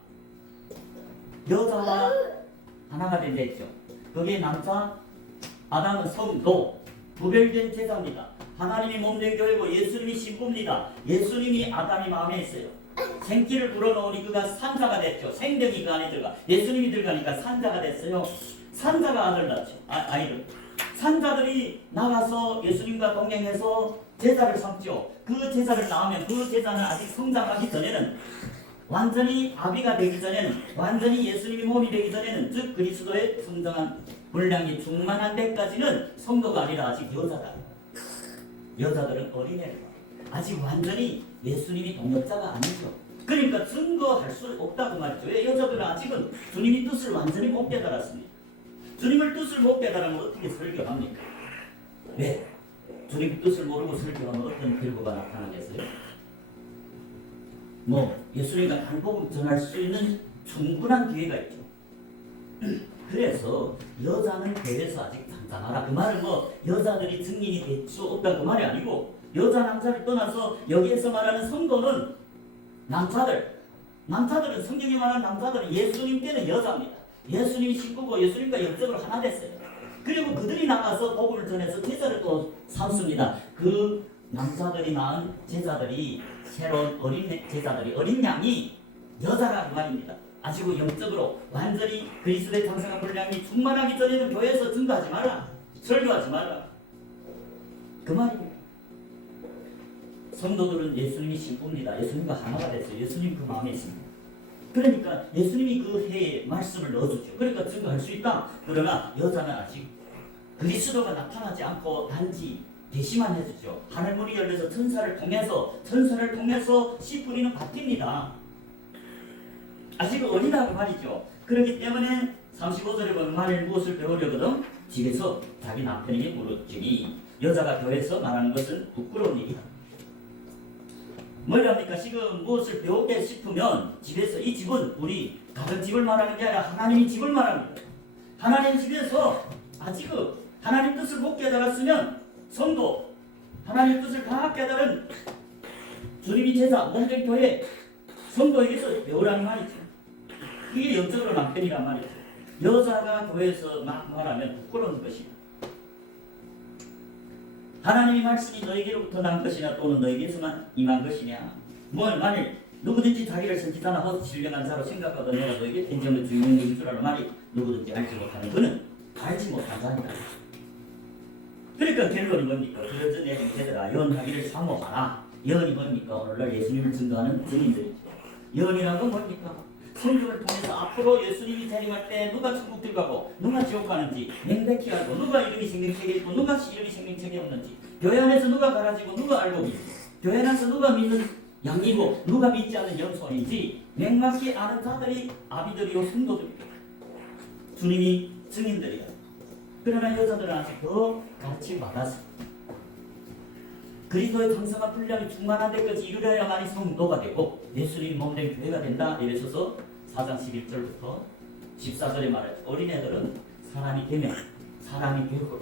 여자와 하나가 된다 했죠. 거기에 남자, 아담은 성도, 구별된 제자입니다. 하나님이 몸된 교회고 예수님이 신부입니다. 예수님이 아담이 마음에 있어요. 생기를 불어넣으니 그가 산자가 됐죠. 생명이 그 안에 들어가. 예수님이 들어가니까 산자가 됐어요. 산자가 아들 낳죠. 아이를. 산자들이 나가서 예수님과 동행해서 제자를 삼죠. 그 제자를 낳으면 그 제자는 아직 성장하기 전에는 완전히 아비가 되기 전에는 완전히 예수님이 몸이 되기 전에는 즉 그리스도의 성장한 분량이 충만한 데까지는 성도가 아니라 아직 여자다. 여자들은 어린애다. 아직 완전히 예수님이 동역자가 아니죠. 그러니까 증거할 수 없다고 말이죠. 왜? 여자들은 아직은 주님의 뜻을 완전히 못 깨달았습니다. 주님의 뜻을 못 깨달으면 어떻게 설교합니까? 왜? 주님의 뜻을 모르고 설교하면 어떤 결과가 나타나겠어요? 예수님과 단복음 전할 수 있는 충분한 기회가 있죠. 그래서 여자는 교회에서 아직 잠잠하라. 그 말은 여자들이 증인이 될 수 없다는 그 말이 아니고 여자 남자를 떠나서 여기에서 말하는 성도는 남자들은 성경이 말하는 남자들은 예수님 때는 여자입니다. 예수님이 신부고 예수님과 영적으로 하나 됐어요. 그리고 그들이 나가서 복음을 전해서 제자를 또 삼습니다. 그 남자들이 낳은 제자들이 새로운 어린 제자들이 어린 양이 여자라는 말입니다. 아직 영적으로 완전히 그리스도의 장성한 분량이 충만하기 전에는 교회에서 증거하지 마라. 설교하지 마라. 그 말입니다. 성도들은 예수님이 신부입니다. 예수님과 하나가 됐어요. 예수님 그 마음에 있습니다. 그러니까 예수님이 그 해에 말씀을 넣어주죠. 그러니까 증거할 수 있다. 그러나 여자는 아직 그리스도가 나타나지 않고 단지 계시만 해주죠. 하늘문이 열려서 천사를 통해서 씨 뿌리는 밭입니다. 아직 어리다고 말이죠. 그렇기 때문에 35절에 보면 만일 무엇을 배우려거든 집에서 자기 남편에게 물었으니 여자가 교회에서 말하는 것은 부끄러운 일이다. 뭐랍니까? 지금 무엇을 배우게 싶으면 집에서 이 집은 우리 다른 집을 말하는 게 아니라 하나님의 집을 말합니다. 하나님 집에서 아직은 하나님 뜻을 못 깨달았으면 성도, 하나님 뜻을 다 깨달은 주님이 제자, 몸된 교회, 성도에게서 배우라는 말이죠. 이게 영적으로 남편이란 말이죠. 여자가 교회에서 막 말하면 부끄러운 것이다. 하나님의 말씀이 너에게로부터 난 것이냐 또는 너에게서만 임한 것이냐. 뭘 만일 누구든지 자기를 선지자나 허 신령한 자로 생각하던 내가 너에게天정의 주인공인 줄 알아 말이 누구든지 알지 못하는 그는 알지 못한 자니다. 그러니까 결론이 뭡니까? 그러던 내 형제들아 예언하기를 사모하라. 예언이 뭡니까? 오늘날 예수님을 증거하는 증인들이죠. 예언이라는 건 뭡니까? 성경을 통해서 앞으로 예수님이 재림할 때 누가 천국 들어가고 누가 지옥 가는지 명백히 알고 누가 이름이 생명책에 있고 누가 이름이 생명책에 없는지 교회 안에서 누가 가라지고 누가 알고 있고 교회 안에서 누가 믿는 양이고 누가 믿지 않는 영손인지 명확히 아는 자들이 아비들이요 성도들이요 주님이 증인들이야. 그러나 여자들은 아직 더 가르침 받았어. 그리스도의 장성한 분량이 충만한 데까지 이르려야만이 성도가 되고 예수님 몸된 교회가 된다. 이래서서 4장 11절부터 14절에 말하죠. 어린애들은 사람이 되면 사람이 되고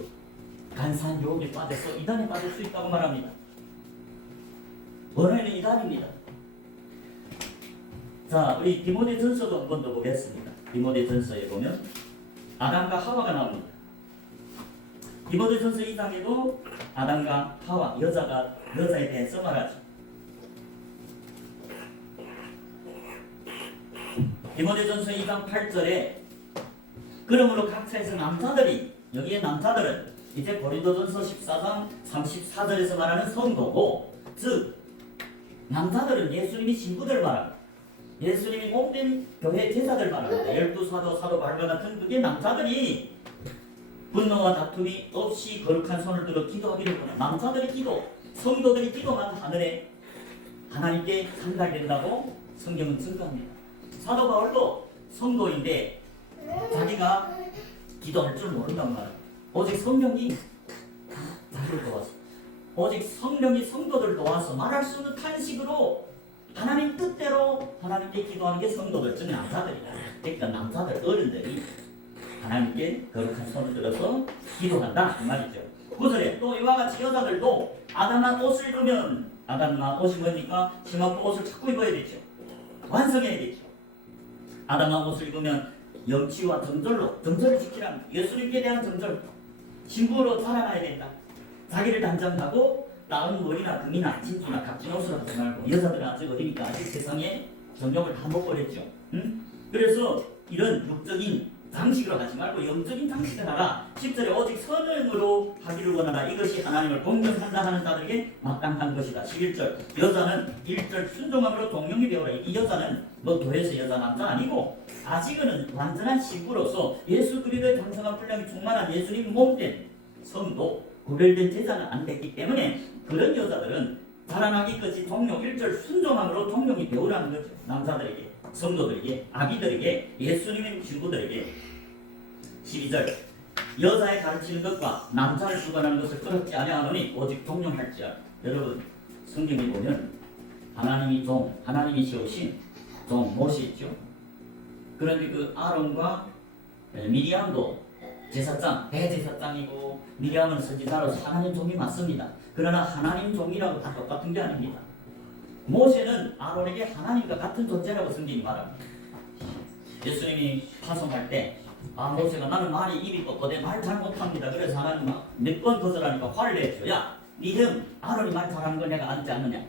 간사한 유혹에 빠져서 이단에 빠질 수 있다고 말합니다. 원어에는 이단입니다. 자, 우리 디모데전서도 한 번 더 보겠습니다. 디모데전서에 보면 아담과 하와가 나옵니다. 디모데전서 2장에도 아담과 하와, 여자에 대해서 말하죠. 디모데전서 2장 8절에 그러므로 각처에서 남자들이, 여기에 남자들은 이제 고린도전서 14장 34절에서 말하는 성도고, 즉 남자들은 예수님이 신부들 말합니다. 예수님이 몸된 교회 제자들 말합니다. 12사도, 사도 바울과 같은 그게 남자들이 분노와 다툼이 없이 거룩한 손을 들어 기도하기를 원합니다. 남자들이 기도, 성도들이 기도만 하늘에 하나님께 상달된다고 성경은 증거합니다. 사도 바울도 성도인데 자기가 기도할 줄 모른단 말이에요. 오직 성령이 자기를 도와서, 오직 성령이 성도들 도와서 말할 수 없는 탄식으로 하나님 뜻대로 하나님께 기도하는 게 성도들, 즉 남자들이다. 그러니까 남자들, 어른들이 하나님께 거룩한 손을 들어서 기도한다 그 말이죠. 9절에 또 이와 같이 여자들도 아담한 옷을 입으면, 아담한 옷이 뭡니까? 심하고 옷을 자꾸 입어야 되죠. 완성해야 되죠. 아담한 옷을 입으면 염치와 정절로, 정절을 지키라는, 예수님께 대한 정절, 신부로 살아가야 된다. 자기를 단정하고 나은 머리나 금이나 진주나 값진 옷을 하지 말고, 여자들은 아직 어디니까 아직 세상에 정욕을 다 못 버렸죠. 응? 그래서 이런 육적인 장식으로 하지 말고 영적인 장식을 하라. 10절에 오직 선행으로 하기를 원하라. 이것이 하나님을 공경한다 하는 자들에게 마땅한 것이다. 11절 여자는 1절 순종함으로 동령이 되어라. 이 여자는 뭐 교회에서 여자 남자 아니고 아직은 완전한 신부로서 예수 그리스도의 장성한 분량이 충만한 예수님 몸된 성도, 구별된 제자는 안 됐기 때문에 그런 여자들은 자라나기까지 동령 1절 순종함으로 동령이 배우라는 거죠. 남자들에게, 성도들에게, 아비들에게, 예수님의 친구들에게. 12절 여자의 가르치는 것과 남자를 주관하는 것을 끊었지 아니하노니 오직 동령할지어다. 여러분 성경에 보면 하나님이 하나님이 세우신 종 모세 있죠. 그런데 그 아론과 미리암도 제사장, 대제사장이고 미리암은 선지자로서 하나님 종이 맞습니다. 그러나 하나님 종이라고 다 똑같은 게 아닙니다. 모세는 아론에게 하나님과 같은 존재라고 성경이 말합니다. 예수님이 파송할 때 모세가 나는 말이 입이 뻗거든 말 잘 못합니다. 그래서 하나님 몇 번 거절하니까 화를 내죠. 야, 네 형 아론이 말 잘하는 거 내가 알지 않느냐?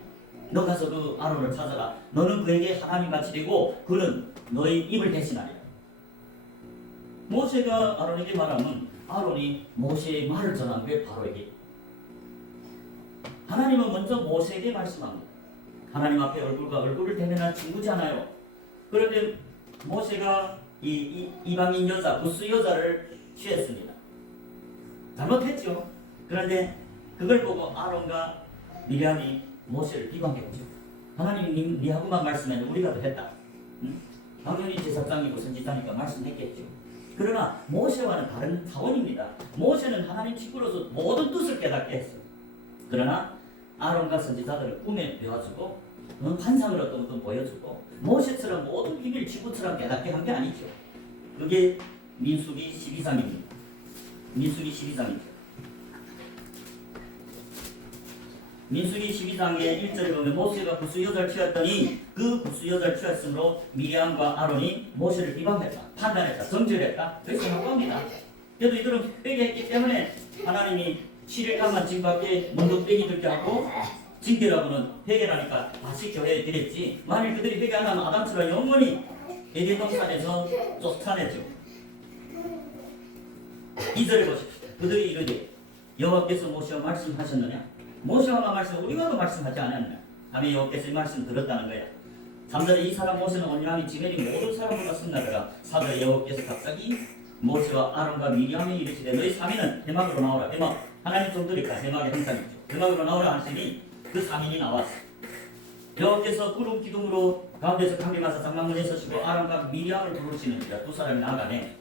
너 가서 그 아론을 찾아라. 너는 그에게 하나님같이 되고 그는 너의 입을 대신하리라. 모세가 아론에게 말하면 아론이 모세의 말을 전한 게 바로 이게. 하나님은 먼저 모세에게 말씀합니다. 하나님 앞에 얼굴과 얼굴을 대면한 친구잖아요. 그런데 모세가 이방인 여자, 부스 여자를 취했습니다. 잘못했죠. 그런데 그걸 보고 아론과 미리암이 모세를 비방했죠. 하나님이 니하고만 말씀했는데 우리가 더 했다. 응? 당연히 제사장이고 선지자니까 말씀했겠죠. 그러나 모세와는 다른 차원입니다. 모세는 하나님 친구로서 모든 뜻을 깨닫게 했어요. 그러나 아론과 선지자들을 꿈에 배워주고 환상을 어떤 보여주고 모세처럼 모든 비밀 친구처럼 깨닫게 한 게 아니죠. 그게 민수기 12장입니다. 민수기 12장이죠. 민수기 12장의 1절에 보면 모세가 구스 여자를 취했더니 그 구스 여자를 취했으므로 미리암과 아론이 모세를 비방했다, 판단했다, 정죄했다. 그렇게 생각합니다. 그래도 이들은 회개했기 때문에 하나님이 7일간만 징밖에 문득빼기 들게 하고 징계라고는 회개라니까 다시 교회에 드렸지. 만일 그들이 회개 안 하면 아담처럼 영원히 에덴 동산에서 쫓아내죠. 2절에 보십시오. 그들이 이르되 여호와께서 모세와 말씀하셨느냐? 모세와만 말씀, 우리와도 말씀하지 않았느냐? 하며 여호와께서 이 말씀 들었다는 거야. 3절에 이 사람 모세는 온유함이 지면이 모든 사람보다 승나더라. 4절에 여호와께서 갑자기 모세와 아론과 미리암이 이르시되 너희 3인은 해막으로 나오라. 해막, 하나님 종들이니까 해막의 형상이죠. 해막으로 나오라 하시니 그 3인이 나왔어. 여호와께서 구름 기둥으로 가운데서 강림하사 장막문에 서시고 아론과 미리암을 부르시는지라. 두 사람이 나가네.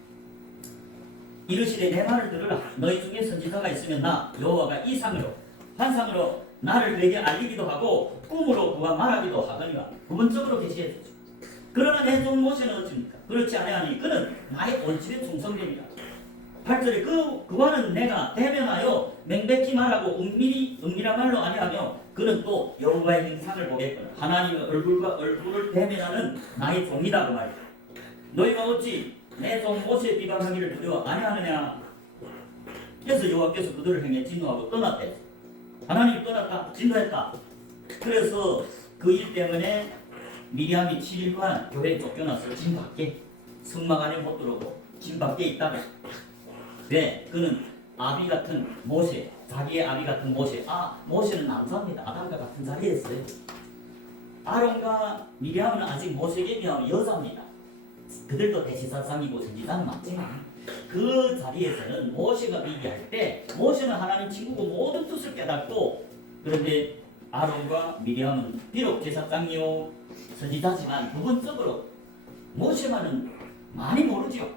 이르시되 내 말을 들으라. 너희 중에 선지자가 있으면 나 여호와가 이상으로 환상으로 나를 내게 알리기도 하고 꿈으로 그와 말하기도 하거니와. 부분적으로 계시해 주죠. 그러나 내 종 모세는 어찌입니까? 그렇지 아니하니 그는 나의 원칙에 충성됩니다. 8절에 그와는 내가 대면하여 맹백히 말하고 은밀한 말로 아니하며 그는 또 여호와의 행상을 보겠거늘 하나님의 얼굴과 얼굴을 대면하는 나의 종이다. 그 말이죠. 너희가 어찌 내 종 모세 비방하기를 두려워 아니하느냐? 그래서 여호와께서 그들을 향해 진노하고 떠났대. 하나님이 떠났다, 진노했다. 그래서 그 일 때문에 미리암이 7일간 교회에 쫓겨났어요. 진 밖에, 성막 안에 못 들어오고 진 밖에 있다가. 왜? 그는 아비 같은 모세, 자기의 아비 같은 모세. 모세는 남자입니다. 아담과 같은 자리에 있어요. 아론과 미리암은 아직 모세에게 비하면 여자입니다. 그들도 대제사장이고 선지자는 맞지만 그 자리에서는 모세가 비교할 때 모세는 하나님 친구고 모든 뜻을 깨닫고, 그런데 아론과 미리암은 비록 제사장이요 선지자지만 부분적으로 모세만은 많이 모르죠.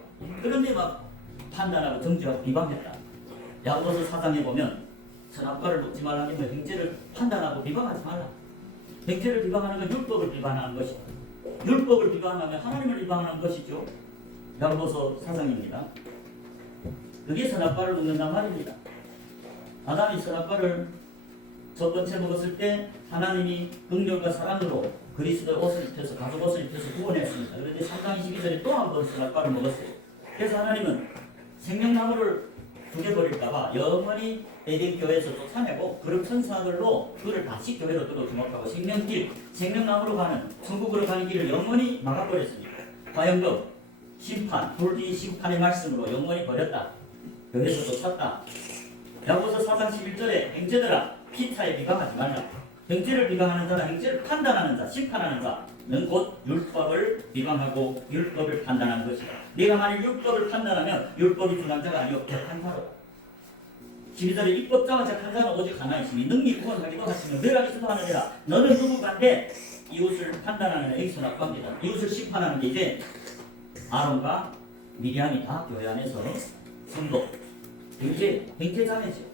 그런데 막 판단하고 정죄하고 비방했다. 야고보서 4장에 보면 선악과를 먹지 말라는 건 형제를 판단하고 비방하지 말라. 형제를 비방하는 건 율법을 비방하는 것이다. 율법을 비방하면 하나님을 비방하는 것이죠. 야고보서 4장입니다. 그게 선악과를 먹는단 말입니다. 아담이 선악과를 첫 번째 먹었을 때 하나님이 긍휼과 사랑으로 그리스도의 옷을 입혀서 가죽 옷을 입혀서 구원했습니다. 그런데 3장 22절에 또 한 번 선악과를 먹었어요. 그래서 하나님은 생명나무를 죽여버릴까봐 영원히 에덴 교회에서 쫓아내고 그런 천사들로 그를 다시 교회로 들어 주목하고 생명나무로 가는 천국으로 가는 길을 영원히 막아버렸습니다. 화영금, 심판, 불의 심판의 말씀으로 영원히 버렸다. 교회에서 쫓았다. 야고보서 4장 11절에 형제들아 피차에 비방하지 말라. 형제를 비방하는 자나 형제를 판단하는 자, 심판하는 자는 곧 율법을 비방하고 율법을 판단하는 것이다. 네가 만일 율법을 판단하면 율법이 준한 자가 아니요 격한 자로다. 12절에 입법자와 격한 자는 오직 하나 있으니 능히 구원하기도 하시며 멸하기도 하느니라. 너는 누구간데 이웃을 판단하는 여기서 낙관입니다. 이웃을 심판하는 게 이제 아론과 미리암이 다 교회 안에서 성도 형제자매죠.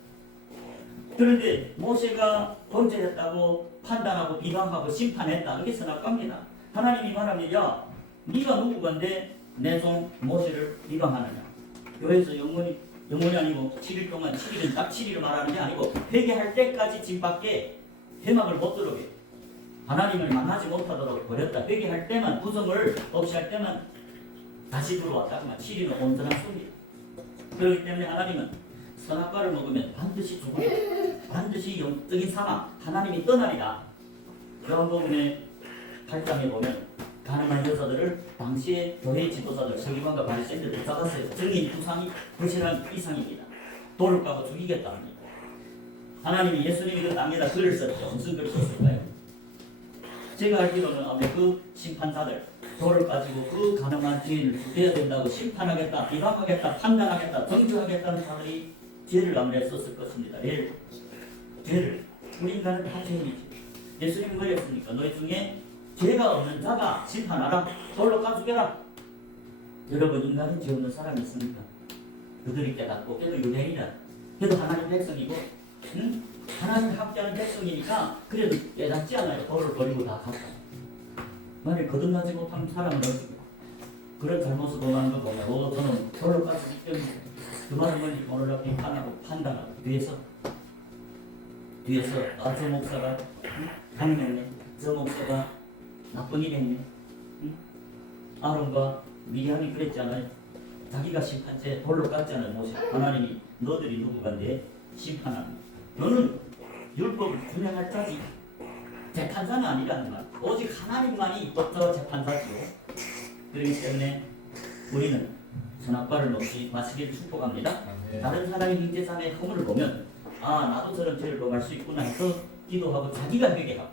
그런데 모세가 범죄했다고 판단하고 비방하고 심판했다. 이게 선악과입니다. 하나님이 말하면 야 네가 누구건데 내 종 모세를 비방하느냐. 교회에서 영원히 아니고 7일 동안 7일은 딱 7일을 말하는 게 아니고 회개할 때까지 집 밖에 회막을 못 들어오게 하나님을 만나지 못하도록 버렸다. 회개할 때만 부정을 없이 할 때만 다시 들어왔다. 7일은 온전한 손이에요. 그렇기 때문에 하나님은 선악과를 먹으면 반드시 죽음, 반드시 영적인 사망, 하나님이 떠나리라. 요한복음의 8장에 보면 가늠한 여자들을 당시에 교회 지도자들 서기관과 바리새인들을 잡았어요. 증인 두상이 거실한 이상입니다. 돌을 까고 죽이겠답니다. 하나님이 예수님이 그 땅에다 글을 썼죠. 무슨 글을 썼을까요? 제가 알기로는 그 심판자들 돌을 가지고 그 가늠한 죄인을 죽여야 된다고 심판하겠다, 비방하겠다, 판단하겠다, 정죄하겠다는 자들이 죄를 아무래도 썼을 것입니다. 죄를 우리 인간은 다 죄인이지. 예수님이 뭐랬습니까? 너희 중에 죄가 없는 자가 심판하라. 돌로 까죽여라. 여러분, 인간은 죄 없는 사람이 있습니까? 그들이 깨닫고 그래도 유대인이라 그래도 하나님 백성이고 응? 하나님 함께하는 백성이니까 그래도 깨닫지 않아요. 돌을 버리고 다 갔다. 만약 거듭나지 못한 사람은 없습니다. 그런 잘못을 범하는 걸 보면 저는 돌로 까죽기 때문에 그 말은 뭐니? 오늘 비판하고 판단하고 뒤에서 저 목사가 강했네, 저 목사가 나쁜 일 했네. 아론과 미리암이 그랬잖아요. 자기가 심판죄 돌로 깠잖아요. 모세. 하나님이 너들이 누구가 내 심판하는 너는 율법을 준행할 자지 재판자는 아니라는 말. 오직 하나님만이 입법자와 재판자지요. 그렇기 때문에 우리는 선악과를 마시기를 축복합니다. 다른 사람이 형제자매의 허물을 보면 나도 저런 죄를 범할 수 있구나 해서 기도하고 자기가 회개하고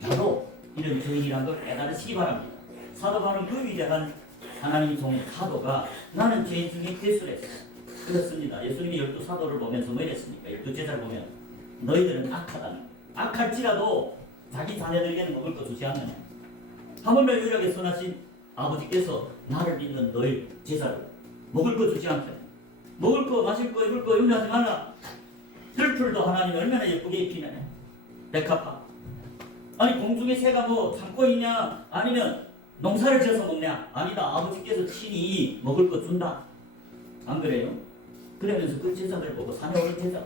나도 이런 죄인이라는 걸 깨달으시기 바랍니다. 사도 바울은 그 위대한 하나님의 종 사도가 나는 죄인 중에 괴수랬어. 그렇습니다. 예수님이 12사도를 보면서 뭐 이랬습니까? 12제자를 보면 너희들은 악하다는 악할지라도 자기 자녀들에게는 먹을 거 주지 않느냐. 하물며 유일하게 선하신 아버지께서 나를 믿는 너희 제자를 먹을 거 주지 않겠냐. 먹을 거, 마실 거, 입을 거 염려하지 말라. 들풀도 하나님이 얼마나 예쁘게 입히느냐. 백합화. 아니 공중의 새가 뭐 참고 있냐? 아니면 농사를 지어서 먹냐? 아니다. 아버지께서 친히 먹을 거 준다. 안 그래요? 그러면서 그 제자들 보고 산에 오른 제자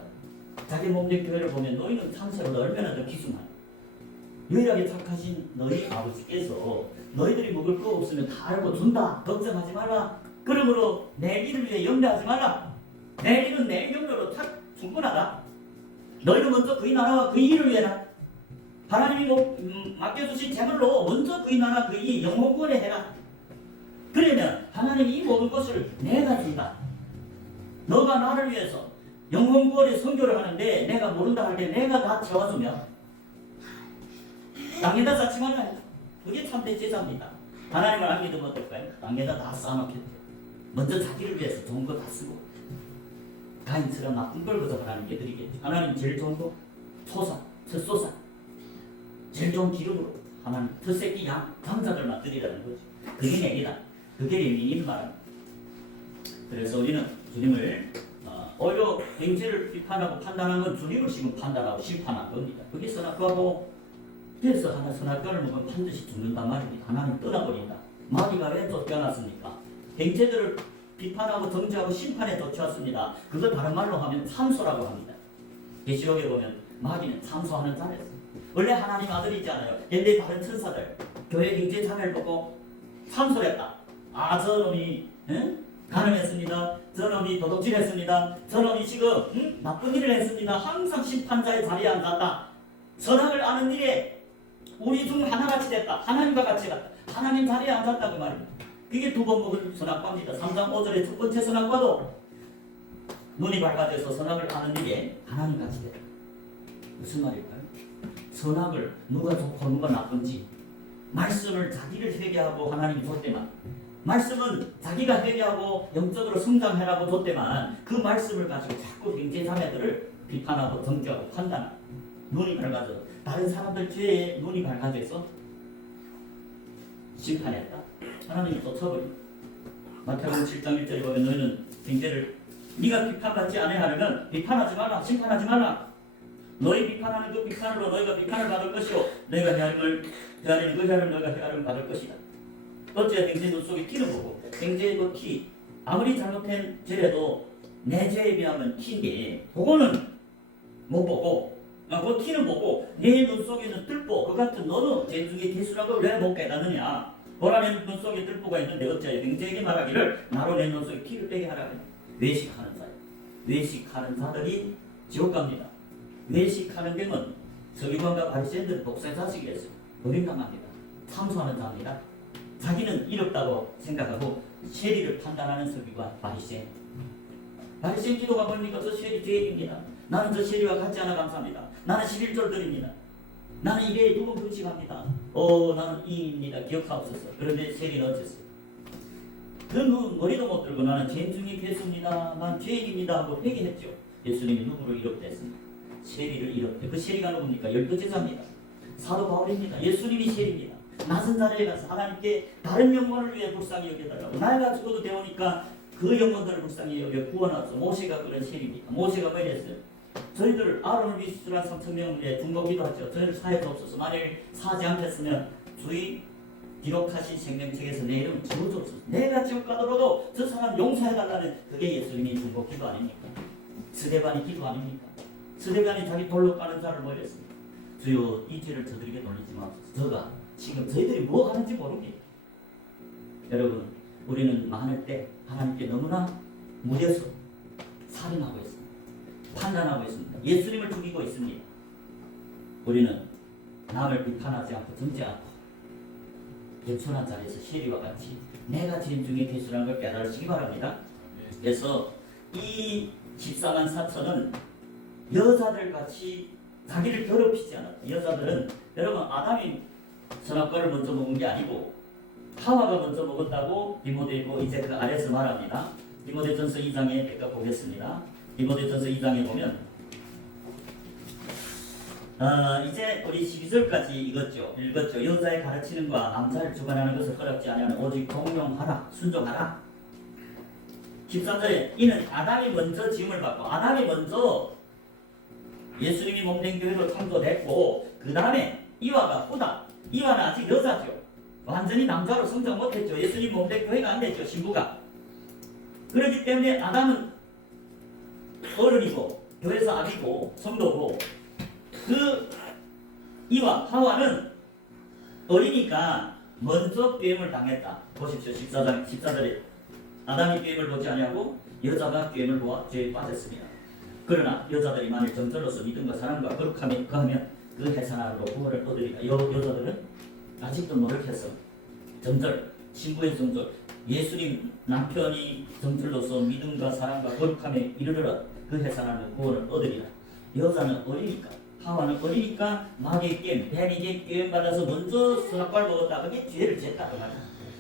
자기 몸된 교회를 보면 너희는 참새보다 얼마나 더 기순하냐. 유일하게 착하신 너희 아버지께서 너희들이 먹을 거 없으면 다 알고 준다. 걱정하지 말라. 그러므로 내 일을 위해 염려하지 말라. 내 일은 내 염려로 충분하다. 너희는 먼저 그의 나라와 그의 일을 위해라. 하나님이 맡겨주신 재물로 먼저 그의 나라 그의 영혼구원에 해라. 그러면 하나님이 이 모든 것을 내가 준다. 너가 나를 위해서 영혼구원의 선교를 하는데 내가 모른다 할 때 내가 다 채워주면 땅에다 쌓지 말라. 그게 참된 제자입니다. 하나님을 안 믿으면 어떨까요? 땅에다 다 쌓아놓겠죠. 먼저 자기를 위해서 좋은 거 다 쓰고 가인처럼 나쁜 걸 그저 하나님께 드리겠죠. 하나님 제일 좋은 거 소사, 젖소사 제일 좋은 기름으로 하나님 젖새끼 양 강자들만 드리라는 거죠. 그게 내리다. 그게 레민인 말. 그래서 우리는 주님을 오히려 경제를 비판하고 판단하는 건 주님을 지금 판단하고 심판한 겁니다. 그게 선악과고 그래서 하나 선악과를 먹으면 반드시 죽는단 말입니다. 하나님 떠나버린다. 마귀가 왜 쫓겨났습니까? 경제들을 비판하고 정죄하고 심판에 쫓아왔습니다. 그걸 다른 말로 하면 참소라고 합니다. 계시록에 보면 마귀는 참소하는 자였어요. 원래 하나님 아들이 있잖아요. 옛날 다른 천사들 교회 경제 장애를 보고 참소했다. 저놈이 가늠했습니다. 저놈이 도둑질했습니다. 저놈이 지금 나쁜 일을 했습니다. 항상 심판자의 자리에 앉았다. 선악을 아는 일에 우리 중 하나같이 됐다. 하나님과 같이 갔다. 하나님 자리에 앉았다 그 말입니다. 그게 두 번 먹은 선악과입니다. 3장 5절의 첫 번째 선악과도 눈이 밝아져서 선악을 아는 일에 하나님 같이 됐다. 무슨 말일까요? 선악을 누가 좋고 누가 나쁜지 말씀을 자기를 회개하고 하나님이 줬대만 말씀은 자기가 회개하고 영적으로 성장해라고 줬대만 그 말씀을 가지고 자꾸 형제 자매들을 비판하고 정죄하고 판단하고 눈이 밝아져 다른 사람들 죄에 눈이 밝아져서 심판했다. 하나님이 쫓아버립니다. 마태복음 7장 1절에 보면 너희는 형제를 네가 비판받지 않으려면 비판하지 말라. 심판하지 말라. 너희 비판하는 그 비판으로 너희가 비판을 받을 것이요 너희가 헤아림을 그 헤아림을 너희가 헤아림을 받을 것이다. 어째 형제 눈 속에 티는 보고 형제의 그 티 아무리 잘못된 죄라도 내 죄에 비하면 티인데 그거는 못 보고 그 티는 보고 내 눈 속에 있는 뜰보 그 같은 너는 죄 중에 개수라고 왜 못 깨닫느냐. 보라는 눈 속에 뜰보가 있는데 어째 형제에게 말하기를 나로 내 눈 속에 티를 빼게 하라. 외식하는 자예요. 외식하는 자들이 지옥 갑니다. 외식하는 gem은 서기관과 바리새인들은 독사의 자식이었어요. 버림당합니다. 참소하는 자입니다. 자기는 이롭다고 생각하고 세리를 판단하는 서기관 바리새인. 바리새인 기도가 뭡니까? 저 세리 죄인입니다. 나는 저 세리와 같지 않아 감사합니다. 나는 11절 드립니다. 나는 일에 두번 금식합니다. 나는 이입니다. 기억하옵소서. 그런데 세리는 어땠어요? 그 머리도 못 들고 나는 죄인 중에 괴수입니다. 난 죄인입니다 하고 회개했죠. 예수님이 누구를 이롭댔습니까? 세리를 이롭대. 그 세리가 누굽니까? 12제자입니다. 사도 바울입니다. 예수님이 세리입니다. 낮은 자리에 가서 하나님께 다른 영혼을 위해 불쌍히 여겨달라고. 나이가 죽어도 되오니까 그 영혼들을 불쌍히 여겨 구원하소. 모세가 그런 신입니다. 모세가 뭐 이랬어요? 저희들 아론을 위수한 3,000명에 중보기도 하죠. 저희를 사해 주옵소서. 만일 사지 않겠으면 주의 기록하신 생명책에서 내 이름을 지워주옵소서. 내가 지옥 가더라도 저 사람 용서해달라는 그게 예수님이 중보기도 아닙니까? 스데반이 기도 아닙니까? 스데반이 자기 돌로 까는 자를 뭐 이랬습니까? 주여 이 죄를 저들에게 돌리지 마옵소서. 저가 지금 저희들이 뭐 하는지 모르게. 여러분, 우리는 많을 때 하나님께 너무나 무뎌서 살인하고 있습니다. 판단하고 있습니다. 예수님을 죽이고 있습니다. 우리는 남을 비판하지 않고 등지 않고 겸손한 자리에서 시리와 같이 내가 죄인 중에 괴수라는 걸 깨달으시기 바랍니다. 그래서 이 14만 4천은 여자들 같이 자기를 더럽히지 않았다. 여자들은 여러분 아담이 선악과를 먼저 먹은 게 아니고 하와가 먼저 먹었다고 디모데고 이제 그 아래서 말합니다. 디모데전서 2장에 내가 보겠습니다. 디모데전서 2장에 보면 이제 우리 12절까지 읽었죠. 여자의 가르치는 과 남자를 주관하는 것을 허락지 아니하는 오직 공용하라, 순종하라. 13절에 이는 아담이 먼저 지음을 받고 아담이 먼저 예수님이 몸된 교회로 창조됐고 그 다음에 이와가 후다. 이와는 아직 여자죠. 완전히 남자로 성장 못했죠. 예수님 몸된 교회가 안 됐죠. 신부가. 그렇기 때문에 아담은 어른이고 교회에서 아기고 성도고 그 이와 하와는 어리니까 먼저 꾀임을 당했다. 보십시오. 14절에 아담이 꾀임을 보지 아니하고 여자가 꾀임을 보아 죄에 빠졌습니다. 그러나 여자들이 만일 정절로서 믿음과 사랑과 거룩함에 거하면 그 해산하로 구원을 얻으리라. 여자들은 아직도 노력해서 정절, 신부의 정절, 예수님 남편이 정절로서 믿음과 사랑과 거룩함에 이르르라. 그 해산하는 구원을 얻으리라. 여자는 어리니까 하와는 어리니까 마귀의 꾀임, 뱀에게 꾀임 받아서 먼저 선악과를 먹었다. 그게 죄를 졌다 그 말이야.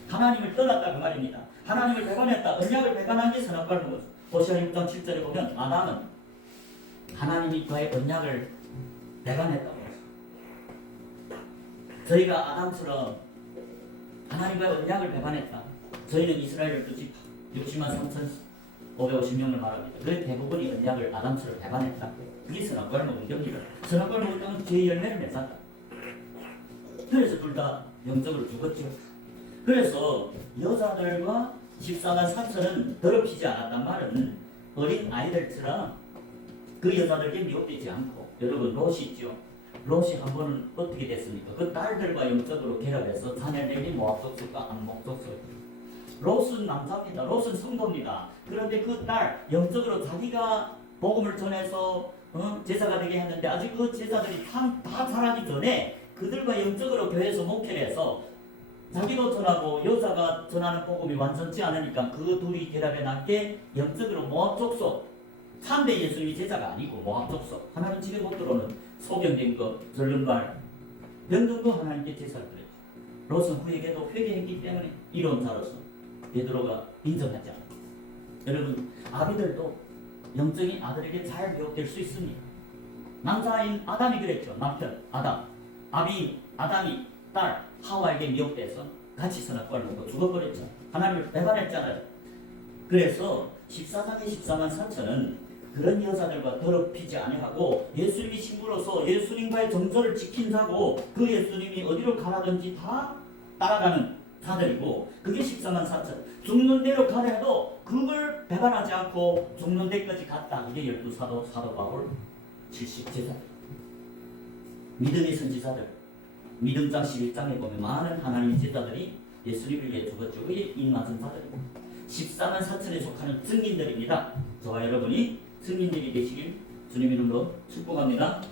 하나님을 떠났다 그 말입니다. 하나님을 배반했다. 언약을 배반한 게 선악과를 먹었어. 호시아 6장 7절에 보면 아담은 하나님과의 언약을 배반했다고 했어. 저희가 아담처럼 하나님과의 언약을 배반했다. 저희는 이스라엘 12집 60만 3,550명을 말합니다. 그 대부분이 언약을 아담처럼 배반했다. 그게 선악과를 먹은 겁니다. 선악과를 먹었다면 죄의 열매를 맺었다. 그래서 둘 다 영적으로 죽었죠. 그래서 여자들과 14만 4천은 더럽히지 않았단 말은 어린 아이들처럼 그 여자들에게 미혹되지 않고 여러분 롯이 있죠. 롯이 한 번은 어떻게 됐습니까? 그 딸들과 영적으로 결합해서 자녀들이 모압 족속과 암몬 족속. 롯은 남자입니다. 롯은 성도입니다. 그런데 그 딸 영적으로 자기가 복음을 전해서 제자가 되게 했는데 아직 그 제자들이 다 자라기 전에 그들과 영적으로 교회에서 목회를 해서 자기도 전하고 여자가 전하는 복음이 완전치 않으니까 그 둘이 결합해 놨게 영적으로 모압 족속 3대 예수님이 제자가 아니고 모압 족속 하나님 집에 못 들어오는 소경된 것 절름발 명등도 하나님께 제사를 드렸죠. 롯은 후에게도 회개했기 때문에 이로운 자로서 베드로가 인정하지 않아요. 여러분 아비들도 영적인 아들에게 잘 미혹될 수 있습니다. 남자인 아담이 그랬죠. 남편 아담 아담이 딸 하와에게 미혹돼서 같이 선악과를 먹고 죽어버렸죠. 하나님을 배반했잖아요. 그래서 14장의 14만 4천은 그런 여자들과 더럽히지 아니하고 예수님이 신부로서 예수님과의 정절을 지킨 자고 그 예수님이 어디로 가라든지 다 따라가는 자들이고 그게 14만 4천. 죽는 대로 가려 해도 그걸 배반하지 않고 죽는 데까지 갔다. 이게 12사도 사도 바울 70제자들. 믿음의 선지자들. 믿음장 11장에 보면 많은 하나님의 제자들이 예수님을 위해 죽었죠. 그게 인맞은 자들입니다. 14만 4천에 속하는 증인들입니다. 저와 여러분이 증인들이 되시길 주님 이름으로 축복합니다.